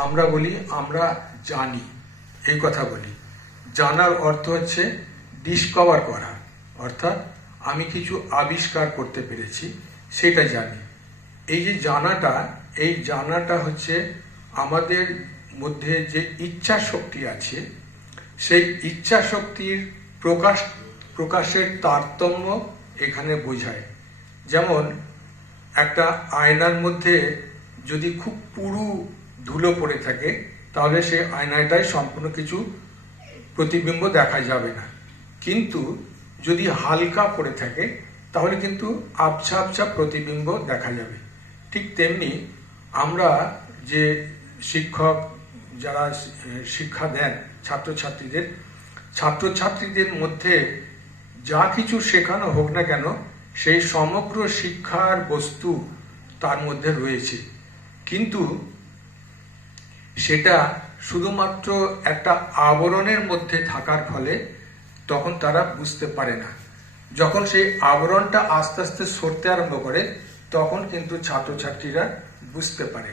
আমরা বলি আমরা জানি, এই কথা বলি। জানার অর্থ হচ্ছে ডিসকভার করা, অর্থাৎ আমি কিছু আবিষ্কার করতে পেরেছি, সেটা জানি। এই যে জানাটা, এই জানাটা হচ্ছে আমাদের মধ্যে যে ইচ্ছা শক্তি আছে, সেই ইচ্ছা শক্তির প্রকাশের তারতম্য এখানে বোঝায়। যেমন একটা আয়নার মধ্যে যদি খুব পুরু ধুলো পড়ে থাকে, তাহলে সেই আয়নাটায় সম্পূর্ণ কিছু প্রতিবিম্ব দেখা যাবে না। কিন্তু যদি হালকা পড়ে থাকে, তাহলে কিন্তু আবছা আবছা প্রতিবিম্ব দেখা যাবে। ঠিক তেমনি আমরা যে শিক্ষক যারা শিক্ষা দেন ছাত্রছাত্রীদের মধ্যে যা কিছু শেখানো হোক না কেন, সেই সমগ্র শিক্ষার বস্তু তার মধ্যে রয়েছে, কিন্তু সেটা শুধুমাত্র একটা আবরণের মধ্যে থাকার ফলে তখন তারা বুঝতে পারে না। যখন সেই আবরণটা আস্তে আস্তে সরতে আরম্ভ করে, তখন কিন্তু ছাত্রছাত্রীরা বুঝতে পারে।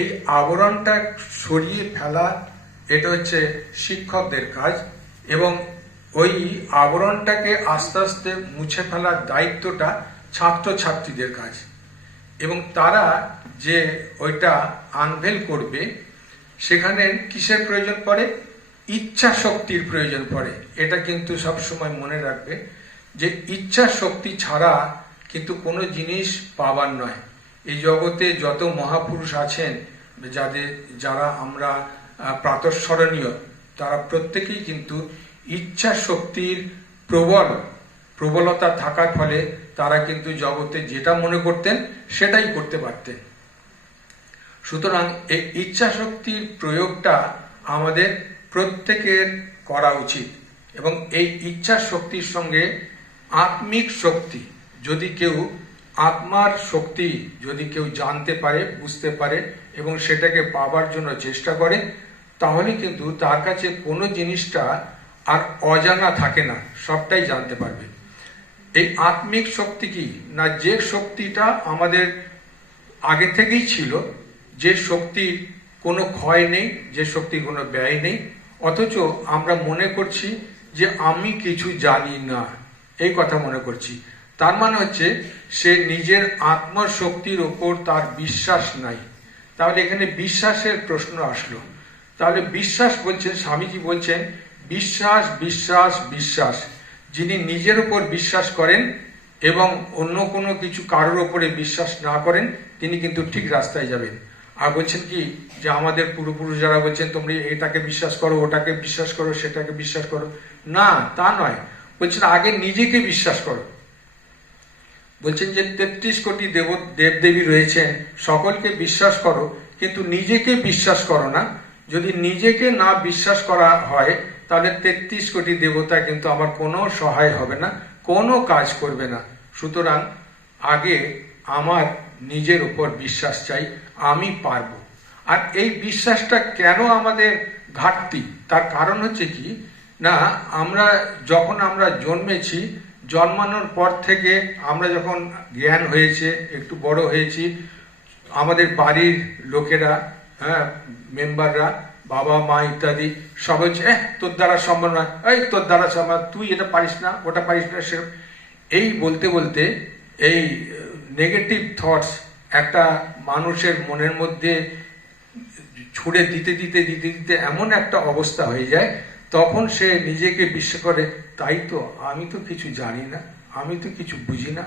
এই আবরণটা সরিয়ে ফেলা, এটা হচ্ছে শিক্ষকদের কাজ, এবং ওই আবরণটাকে আস্তে আস্তে মুছে ফেলার দায়িত্বটা ছাত্রছাত্রীদের কাজ। এবং তারা যে ওইটা আনভেল করবে, সেখানে কিসের প্রয়োজন পড়ে? ইচ্ছা শক্তির প্রয়োজন পড়ে। এটা কিন্তু সবসময় মনে রাখবে যে ইচ্ছা শক্তি ছাড়া কিন্তু কোনো জিনিস পাবার নয়। এই জগতে যত মহাপুরুষ আছেন, যারা আমরা প্রাতঃস্মরণীয়, তারা প্রত্যেকেই কিন্তু ইচ্ছা শক্তির প্রবলতা থাকার ফলে তারা কিন্তু জগতে যেটা মনে করতেন সেটাই করতে পারতেন। সুতরাং এই ইচ্ছা শক্তির প্রয়োগটা আমাদের প্রত্যেকের করা উচিত। এবং এই ইচ্ছা শক্তির সঙ্গে আত্মিক শক্তি, যদি কেউ আত্মার শক্তি যদি কেউ জানতে পারে, বুঝতে পারে এবং সেটাকে পাবার জন্য চেষ্টা করে, তাহলে কিন্তু তার কাছে কোনো জিনিসটা আর অজানা থাকে না, সবটাই জানতে পারবে। এই আত্মিক শক্তি কি না, যে শক্তিটা আমাদের আগে থেকেই ছিল, যে শক্তির কোনো ক্ষয় নেই, যে শক্তির কোনো ব্যয় নেই, অথচ আমরা মনে করছি যে আমি কিছু জানি না, এই কথা মনে করছি। তার মানে হচ্ছে সে নিজের আত্মশক্তির ওপর তার বিশ্বাস নাই। তাহলে এখানে বিশ্বাসের প্রশ্ন আসলো। তাহলে বিশ্বাস বলছেন, স্বামীজি বলছেন বিশ্বাস বিশ্বাস বিশ্বাস। যিনি নিজের উপর বিশ্বাস করেন এবং অন্য কোনো কিছু কারোর ওপরে বিশ্বাস না করেন, তিনি কিন্তু ঠিক রাস্তায় যাবেন। আর বলছেন কি যে আমাদের পূর্বপুরুষ যারা বলছেন তোমরা এটাকে বিশ্বাস করো, ওটাকে বিশ্বাস করো, সেটাকে বিশ্বাস করো, না তা নয়। বলছেন আগে নিজেকে বিশ্বাস করো। বলছেন যে ৩৩ কোটি দেবদেবী রয়েছেন, সকলকে বিশ্বাস করো, কিন্তু নিজেকে বিশ্বাস করো না। যদি নিজেকে না বিশ্বাস করা হয়, তাহলে ৩৩ কোটি দেবতা কিন্তু আমার কোনো সহায় হবে না, কোনো কাজ করবে না। সুতরাং আগে আমার নিজের উপর বিশ্বাস চাই, আমি পারবো। আর এই বিশ্বাসটা কেন আমাদের ঘাটতি, তার কারণ হচ্ছে কি না, যখন আমরা জন্মেছি, জন্মানোর পর থেকে আমরা যখন জ্ঞান হয়েছে, একটু বড় হয়েছি, আমাদের বাড়ির লোকেরা, মেম্বাররা, বাবা মা ইত্যাদি সব হচ্ছে তোর দ্বারা সম্ভব নয়, এই তোর দ্বারা সম্ভব, তুই এটা পারিস না, ওটা পারিস না, সে এই বলতে বলতে এই নেগেটিভ থটস একটা মানুষের মনের মধ্যে ছুড়ে দিতে দিতে দিতে দিতে এমন একটা অবস্থা হয়ে যায়, তখন সে নিজেকে বিশ্বাস করে, তাই তো, আমি তো কিছু জানি না, আমি তো কিছু বুঝি না।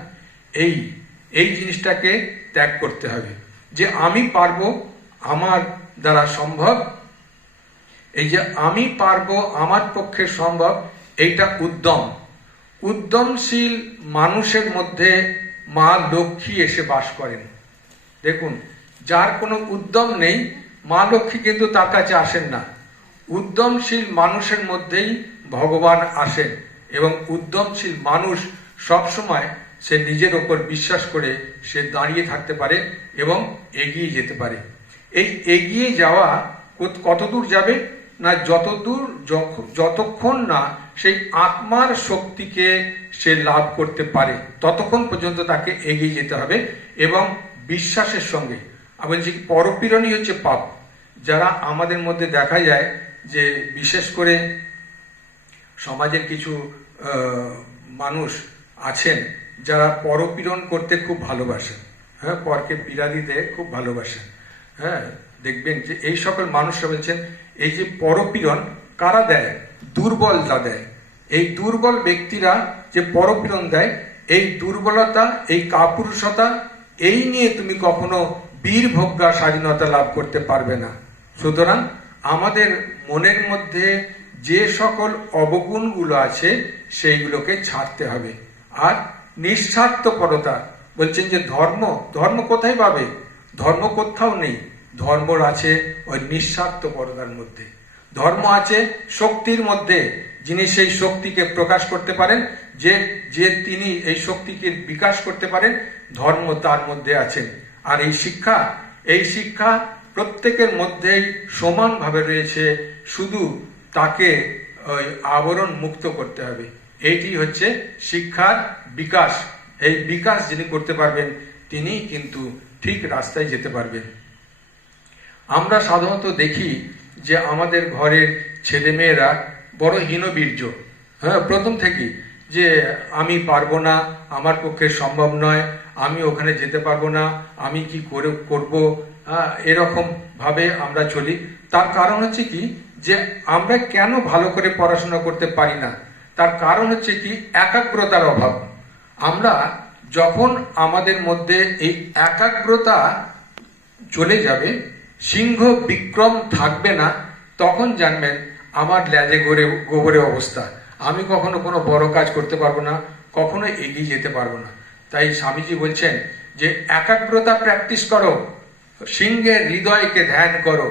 এই জিনিসটাকে ত্যাগ করতে হবে, যে আমি পারবো, আমার দ্বারা সম্ভব। এই যে আমি পারবো, আমার পক্ষে সম্ভব, এইটা উদ্যমশীল মানুষের মধ্যে মা লক্ষ্মী এসে বাস করেন। দেখুন, যার কোনো উদ্যম নেই, মা লক্ষ্মী কিন্তু তার কাছে আসেন না। উদ্যমশীল মানুষের মধ্যেই ভগবান আসেন, এবং উদ্যমশীল মানুষ সবসময় সে নিজের ওপর বিশ্বাস করে সে দাঁড়িয়ে থাকতে পারে এবং এগিয়ে যেতে পারে। এই এগিয়ে যাওয়া কতদূর যাবে না, যতক্ষণ না সেই আত্মার শক্তিকে সে লাভ করতে পারে, ততক্ষণ পর্যন্ত তাকে এগিয়ে যেতে হবে। এবং বিশ্বাসের সঙ্গে বলছি, পরপীড়নই হচ্ছে পাপ। যারা আমাদের মধ্যে দেখা যায় যে বিশেষ করে সমাজের কিছু মানুষ আছেন যারা পরপীড়ন করতে খুব ভালোবাসেন, হ্যাঁ, পরকে পীড়া দিতে খুব ভালোবাসেন। হ্যাঁ, দেখবেন যে এই সকল মানুষরা বলছেন এই যে পরপীড়ন কারা দেয়? দুর্বলতা দেয়। এই দুর্বল ব্যক্তিরা যে পরপীড়ন দেয়, এই দুর্বলতা, এই কাপুরুষতা, এই নিয়ে তুমি কখনো বীরভোগ্যা স্বাধীনতা লাভ করতে পারবে না। সুতরাং আমাদের মনের মধ্যে যে সকল অবগুণগুলো আছে সেইগুলোকে ছাড়তে হবে। আর নিঃস্বার্থপরতা, বলছেন যে ধর্ম কোথায় পাবে? ধর্ম কোথাও নেই। ধর্ম আছে ওই নিঃস্বার্থপরতার মধ্যে। ধর্ম আছে শক্তির মধ্যে, যিনি সেই শক্তিকে প্রকাশ করতে পারেন, যে তিনি এই শক্তিকে বিকাশ করতে পারেন, ধর্ম তার মধ্যে আছেন। আর এই শিক্ষা প্রত্যেকের মধ্যেই সমানভাবে রয়েছে, শুধু তাকে ওই আবরণ মুক্ত করতে হবে। এইটি হচ্ছে শিক্ষার বিকাশ। এই বিকাশ যিনি করতে পারবেন তিনি কিন্তু ঠিক রাস্তায় যেতে পারবেন। আমরা সাধারণত দেখি যে আমাদের ঘরের ছেলেমেয়েরা বড় হীনবীর্য, হ্যাঁ, প্রথম থেকেই, যে আমি পারবো না, আমার পক্ষে সম্ভব নয়, আমি ওখানে যেতে পারবো না, আমি কি করে করবো, এরকম ভাবে আমরা চলি। তার কারণ হচ্ছে কি, যে আমরা কেন ভালো করে পড়াশোনা করতে পারি না? তার কারণ হচ্ছে কি, একাগ্রতার অভাব। আমরা যখন আমাদের মধ্যে এই একাগ্রতা চলে যাবে, সিংহ বিক্রম থাকবে না, তখন জানবেন আমার ল্যাজে গোবরে অবস্থা, আমি কখনো কোনো বড় কাজ করতে পারবো না, কখনো এগিয়ে যেতে পারবো না। তাই স্বামীজি বলছেন যে একাগ্রতা প্র্যাকটিস করো, সিংহের হৃদয়কে ধ্যান করো।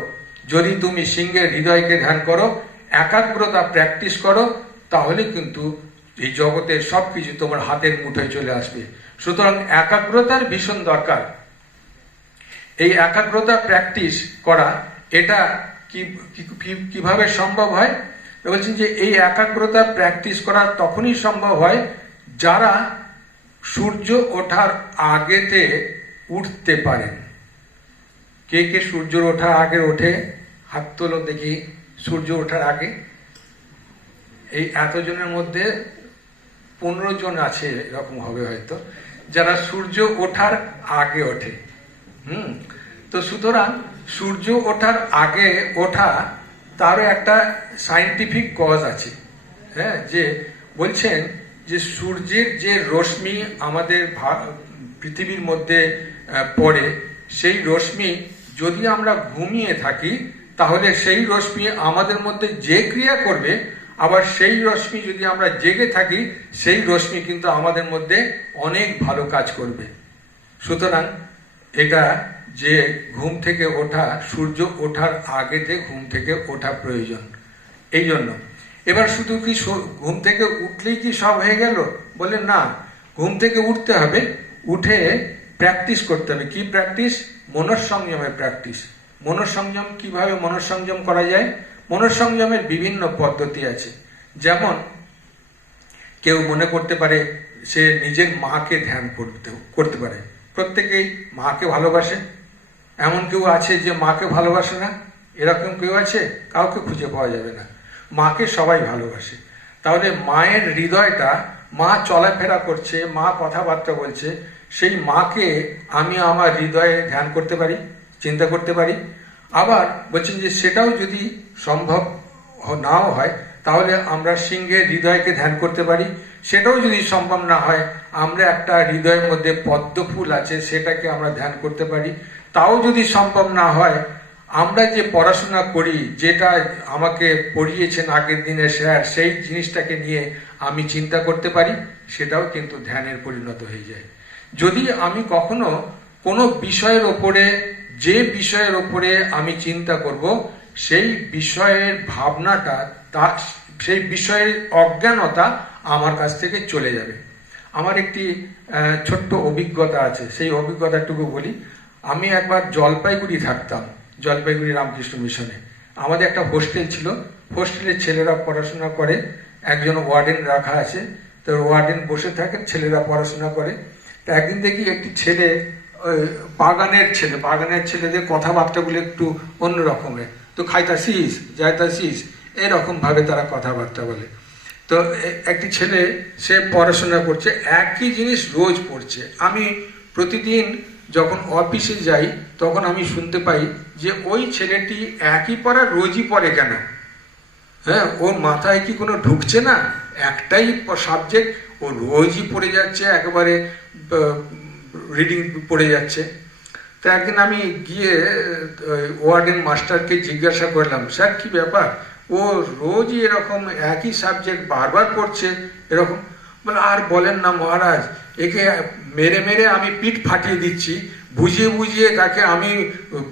যদি তুমি সিংহের হৃদয়কে ধ্যান করো, একাগ্রতা প্র্যাকটিস করো, তাহলে কিন্তু এই জগতের সবকিছু তোমার হাতের মুঠোয় চলে আসবে। সুতরাং একাগ্রতার ভীষণ দরকার। এই একাগ্রতা প্র্যাকটিস করা, এটা কিভাবে সম্ভব হয়? বলছেন যে এই একাগ্রতা প্র্যাকটিস করা তখনই সম্ভব হয় যারা সূর্য ওঠার আগেতে উঠতে পারেন। কে কে সূর্য ওঠার আগে ওঠে? হাত তোলো দেখি। সূর্য ওঠার আগে এই এতজনের মধ্যে 15 জন আছে, এরকম হবে হয়তো, যারা সূর্য ওঠার আগে ওঠে। তো সুতরাং সূর্য ওঠার আগে ওঠা, তারও একটা সায়েন্টিফিক কজ আছে। হ্যাঁ, যে বলছেন যে সূর্যের যে রশ্মি আমাদের পৃথিবীর মধ্যে পড়ে, সেই রশ্মি যদি আমরা ঘুমিয়ে থাকি, তাহলে সেই রশ্মি আমাদের মধ্যে যে ক্রিয়া করবে, আবার সেই রশ্মি যদি আমরা জেগে থাকি, সেই রশ্মি কিন্তু আমাদের মধ্যে অনেক ভালো কাজ করবে। সুতরাং এটা যে ঘুম থেকে ওঠা, সূর্য ওঠার আগেতে ঘুম থেকে ওঠা প্রয়োজন। এই জন্য এবার শুধু কি ঘুম থেকে উঠলেই কি সব হয়ে গেল? বলে না, ঘুম থেকে উঠতে হবে, উঠে প্র্যাকটিস করতে হবে। কি প্র্যাকটিস? মনঃসংযমের প্র্যাকটিস। মনঃসংযম কিভাবে মনঃসংযম করা যায়? মনঃসংযমের বিভিন্ন পদ্ধতি আছে। যেমন কেউ মনে করতে পারে সে নিজের মাকে ধ্যান করতে পারে। প্রত্যেকেই মাকে ভালোবাসে। এমন কেউ আছে যে মাকে ভালোবাসে না? এরকম কেউ আছে? কাউকে খুঁজে পাওয়া যাবে না। মাকে সবাই ভালোবাসে। তাহলে মায়ের হৃদয়টা, মা চলাফেরা করছে, মা কথাবার্তা বলছে, সেই মাকে আমি আমার হৃদয়ে ধ্যান করতে পারি, চিন্তা করতে পারি। আবার বলছেন যে সেটাও যদি সম্ভব নাও হয়, তাহলে আমরা সিংহের হৃদয়কে ধ্যান করতে পারি। সেটাও যদি সম্ভব না হয়, আমরা একটা হৃদয়ের মধ্যে পদ্ম ফুল আছে, সেটাকে আমরা ধ্যান করতে পারি। তাও যদি সম্ভব না হয়, আমরা যে পড়াশোনা করি, যেটা আমাকে পড়িয়েছেন আগের দিনে স্যার, সেই জিনিসটাকে নিয়ে আমি চিন্তা করতে পারি, সেটাও কিন্তু ধ্যানের পরিণত হয়ে যায়। যদি আমি কখনো কোনো বিষয়ের ওপরে, যে বিষয়ের ওপরে আমি চিন্তা করব, সেই বিষয়ের ভাবনাটা, সেই বিষয়ের অজ্ঞানতা আমার কাছ থেকে চলে যাবে। আমার একটি ছোট্ট অভিজ্ঞতা আছে, সেই অভিজ্ঞতাটুকু বলি। আমি একবার জলপাইগুড়ি থাকতাম, জলপাইগুড়ি রামকৃষ্ণ মিশনে। আমাদের একটা হোস্টেল ছিল, হোস্টেলের ছেলেরা পড়াশোনা করে, একজন ওয়ার্ডেন রাখা আছে, তো ওয়ার্ডেন বসে থাকে, ছেলেরা পড়াশোনা করে। তো একদিন দেখি একটি ছেলে ওই বাগানের ছেলেদের কথাবার্তাগুলো একটু অন্য রকমের, তো খাইতাছিস যাইতাছিস এরকম ভাবে তারা কথাবার্তা বলে। তো একটি ছেলে, সে পড়াশোনা করছে, একই জিনিস রোজ পড়ছে। আমি প্রতিদিন যখন অফিসে যাই তখন আমি শুনতে পাই যে ওই ছেলেটি একই পড়া রোজই পড়ে কেন? হ্যাঁ, ওর মাথায় কি কোনো ঢুকছে না? একটাই সাবজেক্ট ও রোজই পড়ে যাচ্ছে, একেবারে রিডিং পড়ে যাচ্ছে। তো একদিন আমি গিয়ে ওয়ার্ডেন মাস্টারকে জিজ্ঞাসা করলাম, স্যার কি ব্যাপার, ও রোজই এরকম একই সাবজেক্ট বারবার পড়ছে এরকম? বলে, আর বলেন না মহারাজ, একে মেরে মেরে আমি পিঠ ফাটিয়ে দিচ্ছি, বুঝিয়ে বুঝিয়ে তাকে আমি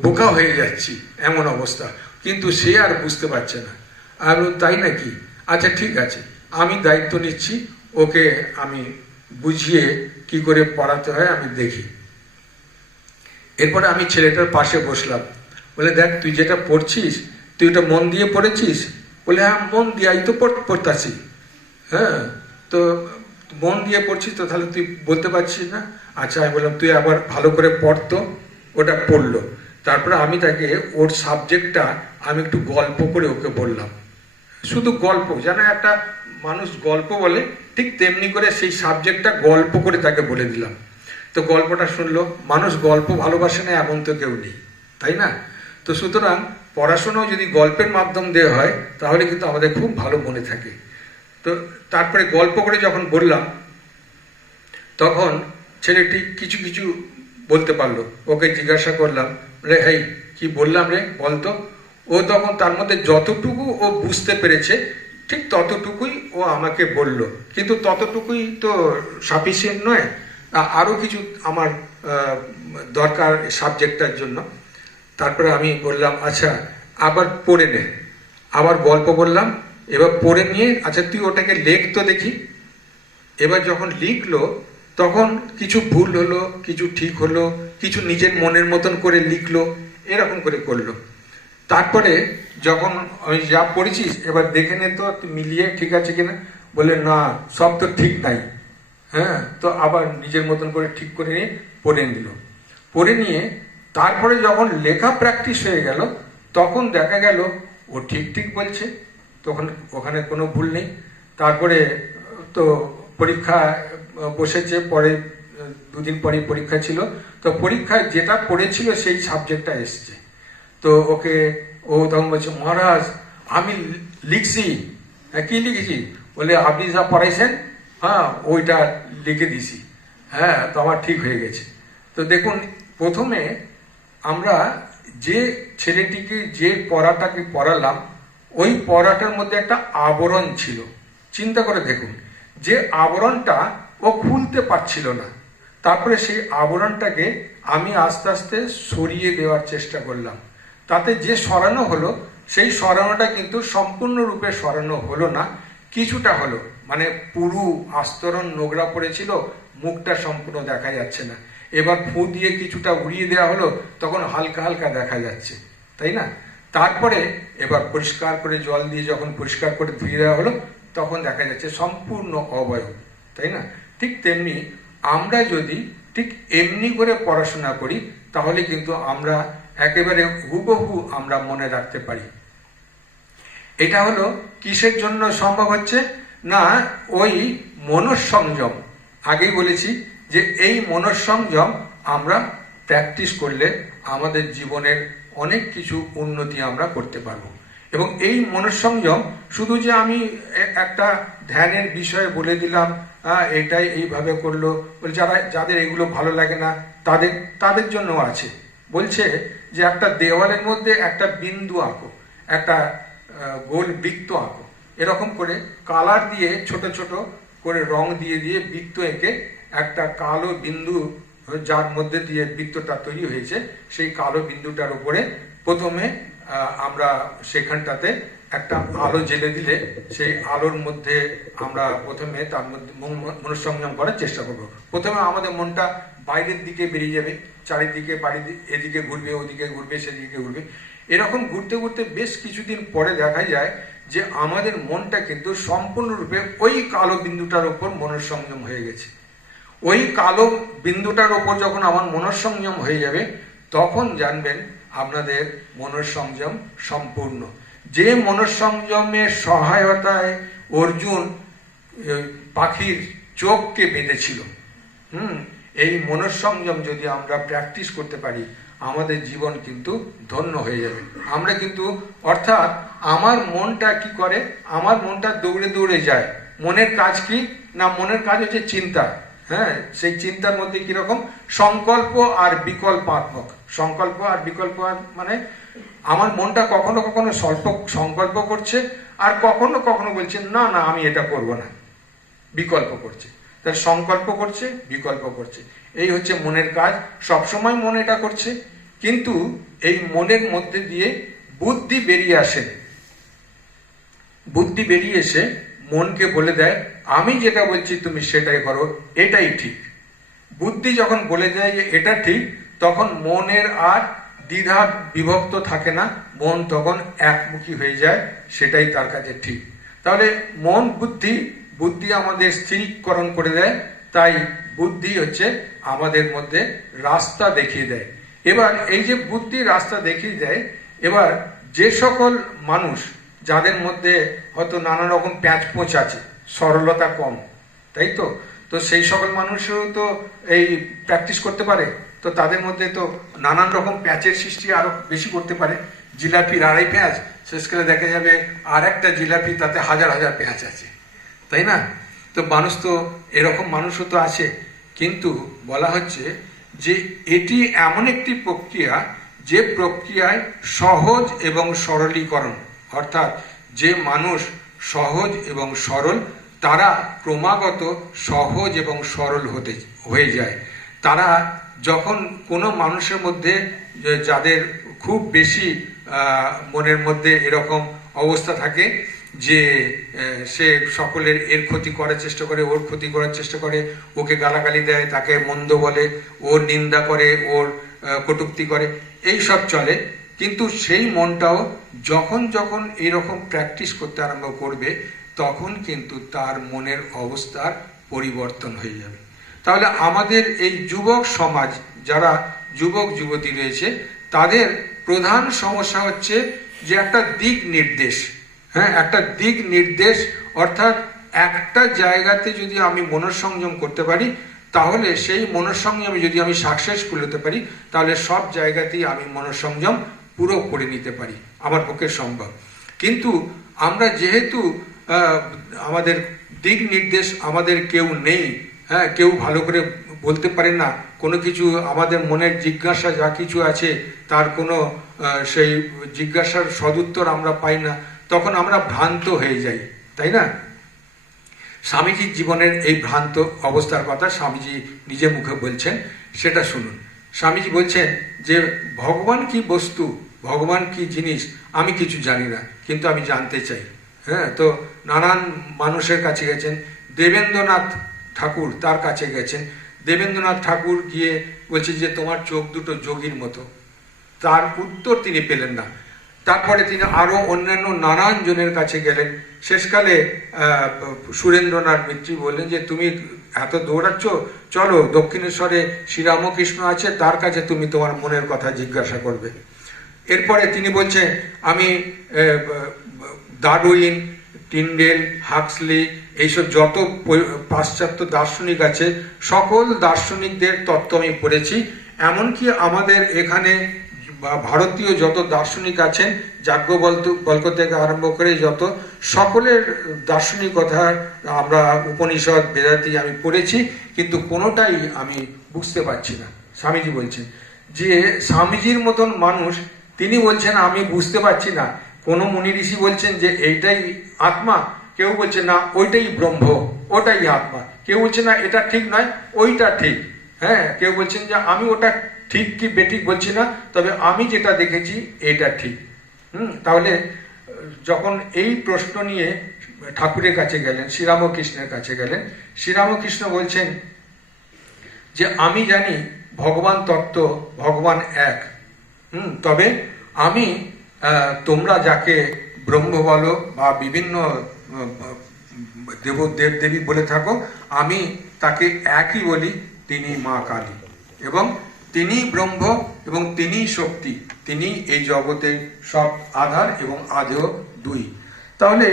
বোকা হয়ে যাচ্ছি, এমন অবস্থা, কিন্তু সে আর বুঝতে পারছে না। আর তাই নাকি? আচ্ছা ঠিক আছে, আমি দায়িত্ব নিচ্ছি, ওকে আমি বুঝিয়ে কি করে পড়াতে হয় আমি দেখি। এরপরে আমি ছেলেটার পাশে বসলাম, বলে, দেখ তুই যেটা পড়ছিস তুই ওটা মন দিয়ে পড়েছিস? বলে, হ্যাঁ মন দিয়াই তো পড়তাছি। হ্যাঁ, তো মন দিয়ে পড়ছিস তো তাহলে তুই বলতে পারছিস না? আচ্ছা, আমি বললাম তুই আবার ভালো করে পড়তো। ওটা পড়লো, তারপরে আমি তাকে ওর সাবজেক্টটা আমি একটু গল্প করে ওকে বললাম, শুধু গল্প, যেন একটা মানুষ গল্প বলে ঠিক তেমনি করে সেই সাবজেক্টটা গল্প করে তাকে বলে দিলাম। তো গল্পটা শুনলো। মানুষ গল্প ভালোবাসে না এমন তো কেউ নেই, তাই না? তো সুতরাং পড়াশোনাও যদি গল্পের মাধ্যম দেওয়া হয় তাহলে কিন্তু আমাদের খুব ভালো মনে থাকে। তো তারপরে গল্প করে যখন বললাম তখন ছেলেটি কিছু কিছু বলতে পারলো। ওকে জিজ্ঞাসা করলাম, রে হেই কি বললাম রে বলতো? ও তখন তার মধ্যে যতটুকু ও বুঝতে পেরেছে ঠিক ততটুকুই ও আমাকে বলল, কিন্তু ততটুকুই তো সাফিসিয়েন্ট নয়, আরও কিছু আমার দরকার সাবজেক্টটার জন্য। তারপরে আমি বললাম, আচ্ছা আবার পড়ে নে। আবার গল্প বললাম, এবার পড়ে নিয়ে আচ্ছা তুই ওটাকে লেখ তো দেখি। এবার যখন লিখলো তখন কিছু ভুল হলো, কিছু ঠিক হলো, কিছু নিজের মনের মতন করে লিখলো, এরকম করে করলো। তারপরে যখন আমি যা পড়েছিস এবার দেখে নে তো মিলিয়ে ঠিক আছে কিনা। বলে, না সব তো ঠিক নাই। হ্যাঁ, তো আবার নিজের মতন করে ঠিক করে নিয়ে পড়ে নিল। পড়ে নিয়ে তারপরে যখন লেখা প্র্যাকটিস হয়ে গেল তখন দেখা গেল ও ঠিক ঠিক বলছে, তখন ওখানে কোনো ভুল নেই। তারপরে তো পরীক্ষা বসেছে, পরে দুদিন পরে পরীক্ষা ছিল, তো পরীক্ষায় যেটা পড়েছিল সেই সাবজেক্টটা এসছে। তো ওকে ও তখন বলছে, মহারাজ আমি লিখছি। হ্যাঁ, কি লিখেছি? বলে, আপনি যা পড়াইছেন হ্যাঁ ওইটা লিখে দিছি। হ্যাঁ, তো আমার ঠিক হয়ে গেছে। তো দেখুন, প্রথমে আমরা যে ছেলেটিকে যে পড়াটাকে পড়ালাম ওই পড়াটার মধ্যে একটা আবরণ ছিল। চিন্তা করে দেখুন, যে আবরণটা ও খুলতে পারছিল না, তারপরে সেই আবরণটাকে আমি আস্তে আস্তে সরিয়ে দেওয়ার চেষ্টা করলাম। তাতে যে সরানো হলো সেই সরানোটা কিন্তু সম্পূর্ণরূপে সরানো হলো না, কিছুটা হলো, মানে পুরু আস্তরণ নোংরা পড়েছিল, মুখটা সম্পূর্ণ দেখা যাচ্ছে না। এবার ফু দিয়ে কিছুটা উড়িয়ে দেওয়া হলো, তখন হালকা হালকা দেখা যাচ্ছে, তাই না? তারপরে এবার পরিষ্কার করে জল দিয়ে যখন পরিষ্কার করে ধুয়ে দেওয়া হলো তখন দেখা যাচ্ছে সম্পূর্ণ অবয়ব, তাই না? ঠিক তেমনি আমরা যদি ঠিক এমনি করে পড়াশোনা করি তাহলে কিন্তু আমরা একেবারে হুবহু আমরা মনে রাখতে পারি। এটা হলো কিসের জন্য সম্ভব হচ্ছে না, ওই মনঃসংযম। আগেই বলেছি যে এই মনঃসংযম আমরা প্র্যাকটিস করলে আমাদের জীবনের অনেক কিছু উন্নতি আমরা করতে পারবো। এবং এই মনঃসংযম শুধু যে আমি একটা ধ্যানের বিষয়ে বলে দিলাম এটাই এইভাবে করলো, যাদের এগুলো ভালো লাগে না তাদের জন্য আছে। বলছে যে একটা দেওয়ালের মধ্যে একটা বিন্দু আঁকো, একটা গোল বৃত্ত আঁকো, এরকম করে কালার দিয়ে ছোট ছোট করে রং দিয়ে দিয়ে বৃত্ত এঁকে একটা কালো বিন্দু যার মধ্যে দিয়ে বৃত্তটা তৈরি হয়েছে সেই কালো বিন্দুটার উপরে প্রথমে আমরা সেখানটাতে একটা আলো জ্বেলে দিলে সেই আলোর মধ্যে আমরা প্রথমে তার মধ্যে মনঃসংযম করার চেষ্টা করব। প্রথমে আমাদের মনটা বাইরের দিকে বেরিয়ে যাবে, চারিদিকে এদিকে ঘুরবে, ওদিকে ঘুরবে, সেদিকে ঘুরবে, এরকম ঘুরতে ঘুরতে বেশ কিছুদিন পরে দেখা যায় যে আমাদের মনটা কিন্তু সম্পূর্ণরূপে ওই কালো বিন্দুটার উপর মনঃসংযম হয়ে গেছে। ওই কালো বিন্দুটার ওপর যখন আমার মনঃসংযম হয়ে যাবে, তখন জানবেন আপনাদের মনঃসংযম সম্পূর্ণ। যে মনঃসংযমের সহায়তায় অর্জুন পাখির চোখকে বেঁধেছিল, এই মনঃসংযম যদি আমরা প্র্যাকটিস করতে পারি, আমাদের জীবন কিন্তু ধন্য হয়ে যাবে। আমরা কিন্তু, অর্থাৎ আমার মনটা কি করে, আমার মনটা দৌড়ে দৌড়ে যায়। মনের কাজ কি না, মনের কাজ হচ্ছে চিন্তা। হ্যাঁ, সেই চিন্তার মধ্যে কিরকম সংকল্প আর বিকল্পাত্মক। সংকল্প আর বিকল্প মানে আমার মনটা কখনো কখনো স্বল্প সংকল্প করছে, আর কখনো কখনো বলছে না না আমি এটা করব না, বিকল্প করছে। তাহলে সংকল্প করছে, বিকল্প করছে, এই হচ্ছে মনের কাজ। সবসময় মন এটা করছে, কিন্তু এই মনের মধ্যে দিয়ে বুদ্ধি বেরিয়ে আসে। বুদ্ধি বেরিয়ে এসে মনকে বলে দেয় আমি যেটা বলছি তুমি সেটাই করো, এটাই ঠিক। বুদ্ধি যখন বলে দেয় যে এটা ঠিক, তখন মনের আর দ্বিধা বিভক্ত থাকে না, মন তখন একমুখী হয়ে যায়, সেটাই তার কাছে ঠিক। তাহলে মন বুদ্ধি আমাদের স্থিরীকরণ করে দেয়। তাই বুদ্ধি হচ্ছে আমাদের মধ্যে রাস্তা দেখিয়ে দেয়। এবার এই যে বুদ্ধি রাস্তা দেখিয়ে দেয়, এবার যে সকল মানুষ যাদের মধ্যে হয়তো নানা রকম প্যাঁচপোঁচ আছে, সরলতা কম, তাই তো, তো সেই সকল মানুষও তো এই প্র্যাকটিস করতে পারে। তো তাদের মধ্যে তো নানান রকম প্যাঁচের সৃষ্টি আরো বেশি করতে পারে। জিলাপির আড়াই পেঁয়াজ, শেষকালে দেখা যাবে আর একটা জিলাপি তাতে হাজার হাজার পেঁয়াজ আছে, তাই না? তো মানুষ তো এরকম মানুষও তো আছে। কিন্তু বলা হচ্ছে যে এটি এমন একটি প্রক্রিয়া, যে প্রক্রিয়ায় সহজ এবং সরলীকরণ, অর্থাৎ যে মানুষ সহজ এবং সরল, তারা ক্রমাগত সহজ এবং সরল হয়ে যায়। তারা যখন কোনো মানুষের মধ্যে, যাদের খুব বেশি মনের মধ্যে এরকম অবস্থা থাকে যে সে সকলের এর ক্ষতি করার চেষ্টা করে, ওর ক্ষতি করার চেষ্টা করে, ওকে গালাগালি দেয়, তাকে মন্দ বলে, ওর নিন্দা করে, ওর কটূক্তি করে, এই সব চলে। কিন্তু সেই মনটাও যখন যখন এরকম প্র্যাকটিস করতে আরম্ভ করবে, তখন কিন্তু তার মনের অবস্থার পরিবর্তন হয়ে যাবে। তাহলে আমাদের এই যুবক সমাজ, যারা যুবক যুবতী রয়েছে, তাদের প্রধান সমস্যা হচ্ছে যে একটা দিক নির্দেশ। হ্যাঁ, একটা দিক নির্দেশ, অর্থাৎ একটা জায়গাতে যদি আমি মনঃসংযম করতে পারি, তাহলে সেই মনঃসংযমে যদি আমি সাকসেসফুল হতে পারি, তাহলে সব জায়গাতেই আমি মনঃসংযম পুরো করে নিতে পারি, আমার পক্ষে সম্ভব। কিন্তু আমরা যেহেতু আমাদের দিক নির্দেশ আমাদের কেউ নেই, হ্যাঁ, কেউ ভালো করে বলতে পারে না কোনো কিছু, আমাদের মনের জিজ্ঞাসা যা কিছু আছে তার কোনো সেই জিজ্ঞাসার সদুত্তর আমরা পাই না, তখন আমরা ভ্রান্ত হয়ে যাই, তাই না? স্বামীজির জীবনের এই ভ্রান্ত অবস্থার কথা স্বামীজি নিজে মুখে বলছেন, সেটা শুনুন। স্বামীজি বলছেন যে ভগবান কি বস্তু, ভগবান কি জিনিস আমি কিছু জানি না, কিন্তু আমি জানতে চাই। হ্যাঁ, তো নানান মানুষের কাছে গেছেন, দেবেন্দ্রনাথ ঠাকুর তার কাছে গেছেন। দেবেন্দ্রনাথ ঠাকুর গিয়ে বলছে যে তোমার চোখ দুটো যোগীর মতো, তার উত্তর তিনি পেলেন না। তারপরে তিনি আরো অন্যান্য নানান জনের কাছে গেলেন। শেষকালে সুরেন্দ্রনাথ মিত্রি বললেন যে তুমি এত দৌড়াচ্ছ, চলো দক্ষিণেশ্বরে শ্রীরামকৃষ্ণ আছে, তার কাছে তুমি তোমার মনের কথা জিজ্ঞাসা করবে। এরপরে তিনি বলছেন আমি ডারউইন, টিন্ডেল, হাক্সলি, এইসব যত পাশ্চাত্য দার্শনিক আছে, সকল দার্শনিকদের তত্ত্ব আমি পড়েছি। এমনকি আমাদের এখানে ভারতীয় যত দার্শনিক আছেন, যাজ্ঞবল্ক্য থেকে আরম্ভ করে যত সকলের দার্শনিকতা আমরা উপনিষদ বেদাতি আমি পড়েছি, কিন্তু কোনোটাই আমি বুঝতে পারছি না। স্বামীজি বলছেন যে স্বামীজির মতন মানুষ, তিনি বলছেন আমি বুঝতে পারছি না। কোনো মুনি ঋষি বলছেন যে এইটাই আত্মা, কেউ বলছে না ওইটাই ব্রহ্ম, ওটাই আত্মা, কেউ বলছে না এটা ঠিক নয় ওইটা ঠিক। হ্যাঁ, কেউ বলছেন যে আমি ওটা ঠিক কি বেঠিক বলছি না, তবে আমি যেটা দেখেছি এটা ঠিক। তাহলে যখন এই প্রশ্ন নিয়ে ঠাকুরের কাছে গেলেন, শ্রীরামকৃষ্ণের কাছে গেলেন, শ্রীরামকৃষ্ণ বলছেন যে আমি জানি ভগবান তত্ত্ব, ভগবান এক, তবে আমি তোমরা যাকে ব্রহ্ম বলো বা বিভিন্ন দেব দেবী বলে থাকো, আমি তাকে একই বলি, তিনি মা কালী, এবং তিনি ব্রহ্ম এবং তিনি শক্তি, তিনি এই জগতের সব আধার এবং আদেয় দুই। তাহলে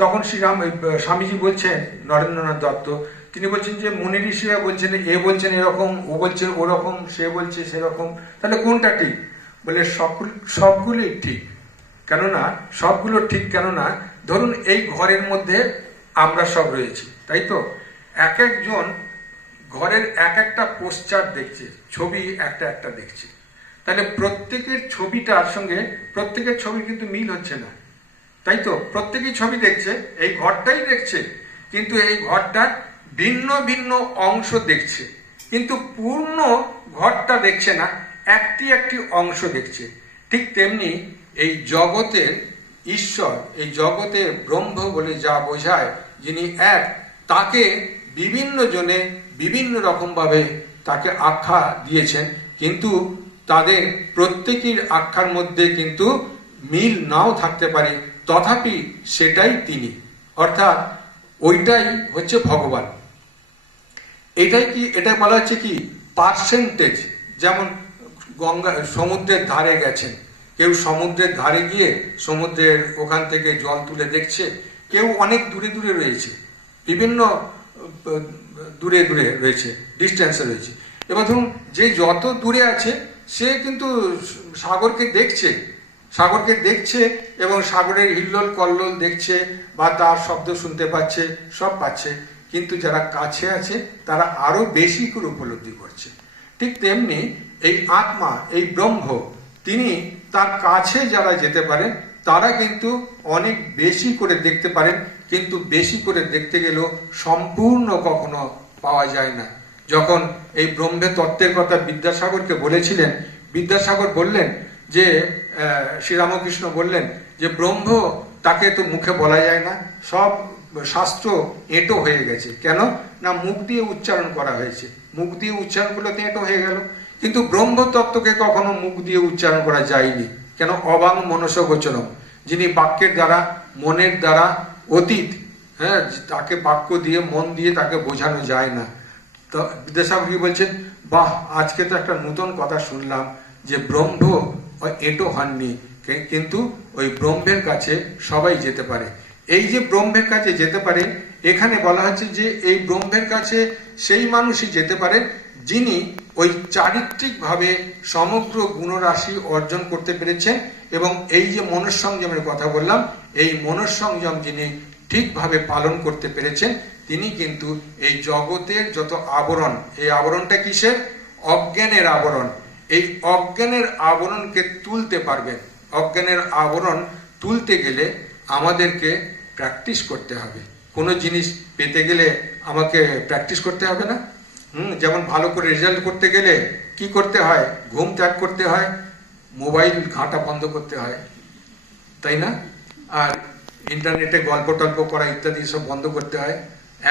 তখন শ্রীরাম স্বামীজি বলছেন, নরেন্দ্রনাথ দত্ত তিনি বলছেন যে মুনি ঋষিরা বলছেন, এ বলছেন এরকম, ও বলছে ওরকম, সে বলছে সেরকম, তাহলে কোনটা ঠিক? বলে সবগুলোই ঠিক। কেননা সবগুলো ঠিক, কেননা ধরুন এই ঘরের মধ্যে আমরা সব রয়েছি, তাই তো? এক একজন ঘরের এক একটা পোস্টার দেখছে, ছবি একটা একটা দেখছে, তাহলে প্রত্যেকের ছবিটার সঙ্গে প্রত্যেকের ছবি কিন্তু মিল হচ্ছে না, তাই তো? প্রত্যেকেই ছবি দেখছে, এই ঘরটাই দেখছে, কিন্তু এই ঘরটার ভিন্ন ভিন্ন অংশ দেখছে, কিন্তু পূর্ণ ঘরটা দেখছে না, একটি একটি অংশ দেখছে। ঠিক তেমনি এই জগতের ঈশ্বর, এই জগতের ব্রহ্ম বলে যা বোঝায়, যিনি এক, তাকে বিভিন্ন জনে বিভিন্ন রকমভাবে তাকে আখ্যা দিয়েছেন, কিন্তু তাদের প্রত্যেকের আখ্যার মধ্যে কিন্তু মিল নাও থাকতে পারে, তথাপি সেটাই তিনি, অর্থাৎ ওইটাই হচ্ছে ভগবান। এটাই কি, এটা বলা হচ্ছে কি পার্সেন্টেজ। যেমন গঙ্গা সমুদ্রের ধারে গেছেন, কেউ সমুদ্রের ধারে গিয়ে সমুদ্রের ওখান থেকে জল তুলে দেখছে, কেউ অনেক দূরে দূরে রয়েছে, বিভিন্ন দূরে দূরে রয়েছে, ডিস্টেন্সে রয়েছে। এবার ধরুন যে যত দূরে আছে সে কিন্তু সাগরকে দেখছে, সাগরকে দেখছে এবং সাগরের হিল্লোল কল্লোল দেখছে বা তার শব্দ শুনতে পাচ্ছে, সব পাচ্ছে, কিন্তু যারা কাছে আছে তারা আরো বেশি করে উপলব্ধি করছে। ঠিক তেমনি এই আত্মা, এই ব্রহ্ম, তিনি তার কাছে যারা যেতে পারেন তারা কিন্তু অনেক বেশি করে দেখতে পারেন, কিন্তু বেশি করে দেখতে গেলেও সম্পূর্ণ কখনো পাওয়া যায় না। যখন এই ব্রহ্মের তত্ত্বের কথা বিদ্যাসাগরকে বলেছিলেন, বিদ্যাসাগর বললেন যে শ্রীরামকৃষ্ণ বললেন যে ব্রহ্ম তাকে তো মুখে বলা যায় না, সব শাস্ত্র এঁটো হয়ে গেছে। কেন না, মুখ দিয়ে উচ্চারণ করা হয়েছে, মুখ দিয়ে উচ্চারণ করলে তো এঁটো হয়ে গেল, কিন্তু ব্রহ্ম তত্ত্বকে কখনো মুখ দিয়ে উচ্চারণ করা যায়নি। কেন? অবাং মনস গোচরম, যিনি বাক্যের দ্বারা, মনের দ্বারা অতীত, হ্যাঁ, তাকে বাক্য দিয়ে মন দিয়ে তাকে বোঝানো যায় না। তো বিদ্যাসাগর কি বলছেন, বাহ, আজকে তো একটা নতুন কথা শুনলাম যে ব্রহ্ম এঁটো হননি, কিন্তু ওই ব্রহ্মের কাছে সবাই যেতে পারে। এই যে ব্রহ্মের কাছে যেতে পারে, এখানে বলা হচ্ছে যে এই ব্রহ্মের কাছে সেই মানুষই যেতে পারে যিনি ওই চারিত্রিকভাবে সমগ্র গুণরাশি অর্জন করতে পেরেছেন, এবং এই যে মনঃসংযমের কথা বললাম, এই মনঃসংযম যিনি ঠিকভাবে পালন করতে পেরেছেন, তিনি কিন্তু এই জগতের যত আবরণ, এই আবরণটা কিসের? অজ্ঞানের আবরণ। এই অজ্ঞানের আবরণকে তুলতে পারবেন। অজ্ঞানের আবরণ তুলতে গেলে আমাদেরকে প্র্যাকটিস করতে হবে। কোনো জিনিস পেতে গেলে আমাকে প্র্যাকটিস করতে হবে না? যেমন ভালো করে রেজাল্ট করতে গেলে কি করতে হয়? ঘুম ত্যাগ করতে হয়, মোবাইল ঘাঁটা বন্ধ করতে হয়, তাই না? আর ইন্টারনেটে গল্প টল্প করা ইত্যাদি সব বন্ধ করতে হয়,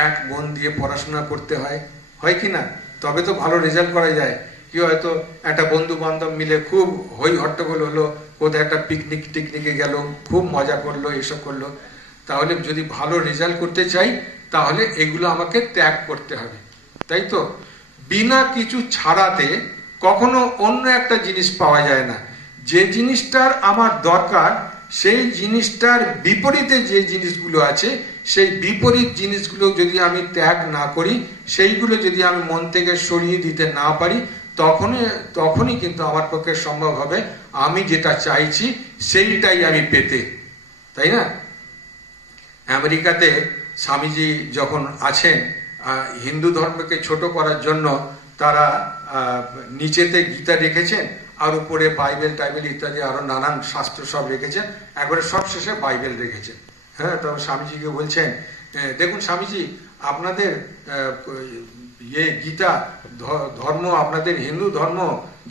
এক মন দিয়ে পড়াশোনা করতে হয়, হয় কি না? তবে তো ভালো রেজাল্ট করা যায়। কি হয়তো একটা বন্ধু বান্ধব মিলে খুব হই হট্টগোল হলো, কোথায় একটা পিকনিক টিকনিকে গেল, খুব মজা করলো, এসব করলো। তাহলে যদি ভালো রেজাল্ট করতে চাই তাহলে এগুলো আমাকে ত্যাগ করতে হবে, তাই তো? বিনা কিছু ছাড়াতে কখনো অন্য একটা জিনিস পাওয়া যায় না। যে জিনিসটার আমার দরকার সেই জিনিসটার বিপরীতে যে জিনিসগুলো আছে, সেই বিপরীত জিনিসগুলো যদি আমি ত্যাগ না করি, সেইগুলো যদি আমি মন থেকে সরিয়ে দিতে না পারি, তখনই কিন্তু আমার পক্ষে সম্ভব হবে আমি যেটা চাইছি সেইটাই আমি পেতে, তাই না? আমেরিকাতে স্বামীজি যখন আছেন, হিন্দু ধর্মকে ছোট করার জন্য তারা নিচেতে গীতা রেখেছেন, আর উপরে বাইবেল টাইবেল ইত্যাদি আরো নানান শাস্ত্র সব রেখেছেন, একবারে সব শেষে বাইবেল রেখেছেন। হ্যাঁ, তখন স্বামীজিকে বলছেন, দেখুন স্বামীজি, আপনাদের গীতা ধর্ম, আপনাদের হিন্দু ধর্ম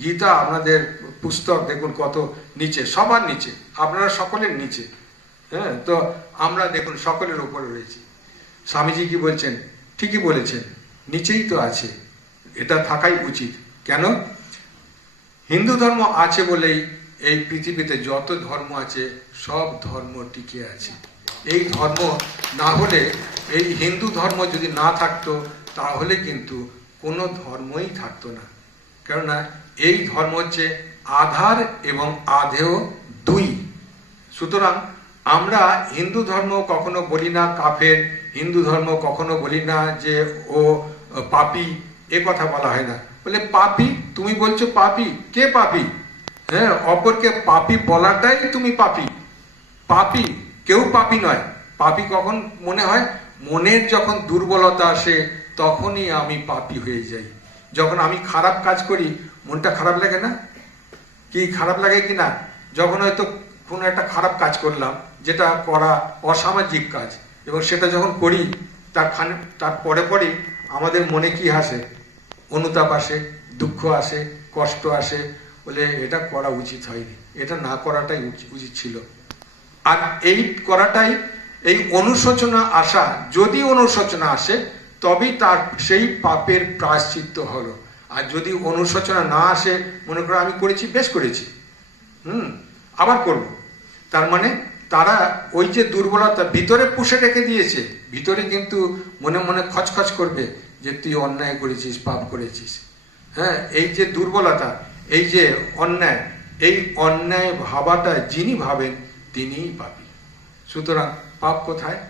গীতা, আপনাদের পুস্তক দেখুন কত নিচে, সবার নিচে, আপনারা সকলের নিচে। হ্যাঁ, তো আমরা দেখুন সকলের উপরে রয়েছি। স্বামীজি কি বলছেন? ঠিকই বলেছেন, নিচেই তো আছে, এটা থাকাই উচিত। কেন? হিন্দু ধর্ম আছে বলেই এই পৃথিবীতে যত ধর্ম আছে সব ধর্ম টিকে আছে। এই ধর্ম না হলে, এই হিন্দু ধর্ম যদি না থাকতো তাহলে কিন্তু কোনো ধর্মই থাকতো না। কেননা এই ধর্ম হচ্ছে আধার এবং আধেয় দুই। সুতরাং আমরা হিন্দু ধর্ম কখনো বলি না কাফের, হিন্দু ধর্ম কখনো বলি না যে ও পাপী, এ কথা বলা হয় না। বলে পাপী, তুমি বলছো পাপী, কে পাপী? হ্যাঁ, অপরকে পাপী বলাটাই তুমি পাপী। পাপী কেউ পাপী নয়। পাপী কখন মনে হয়? মনের যখন দুর্বলতা আসে তখনই আমি পাপী হয়ে যাই। যখন আমি খারাপ কাজ করি মনটা খারাপ লাগে না? কি খারাপ লাগে কি না? যখন হয়তো কোনো একটা খারাপ কাজ করলাম, যেটা করা অসামাজিক কাজ, এবং সেটা যখন করি তার পরে পরে আমাদের মনে কি আসে? অনুতাপ আসে, দুঃখ আসে, কষ্ট আসে, বলে এটা করা উচিত হয়নি, এটা না করাটাই উচিত ছিল। আর এই করাটাই, এই অনুশোচনা আসা, যদি অনুশোচনা আসে তবেই তার সেই পাপের প্রায়শ্চিত্ত হলো। আর যদি অনুশোচনা না আসে, মনে করো আমি করেছি, বেশ করেছি, আবার করব, তার মানে তারা ওই যে দুর্বলতা ভিতরে পুষে রেখে দিয়েছে, ভিতরে কিন্তু মনে মনে খচখচ করবে যে তুই অন্যায় করেছিস, পাপ করেছিস। হ্যাঁ, এই যে দুর্বলতা, এই যে অন্যায়, এই অন্যায় ভাবাটা যিনি ভাবেন তিনিই পাপী। সুতরাং পাপ কোথায়?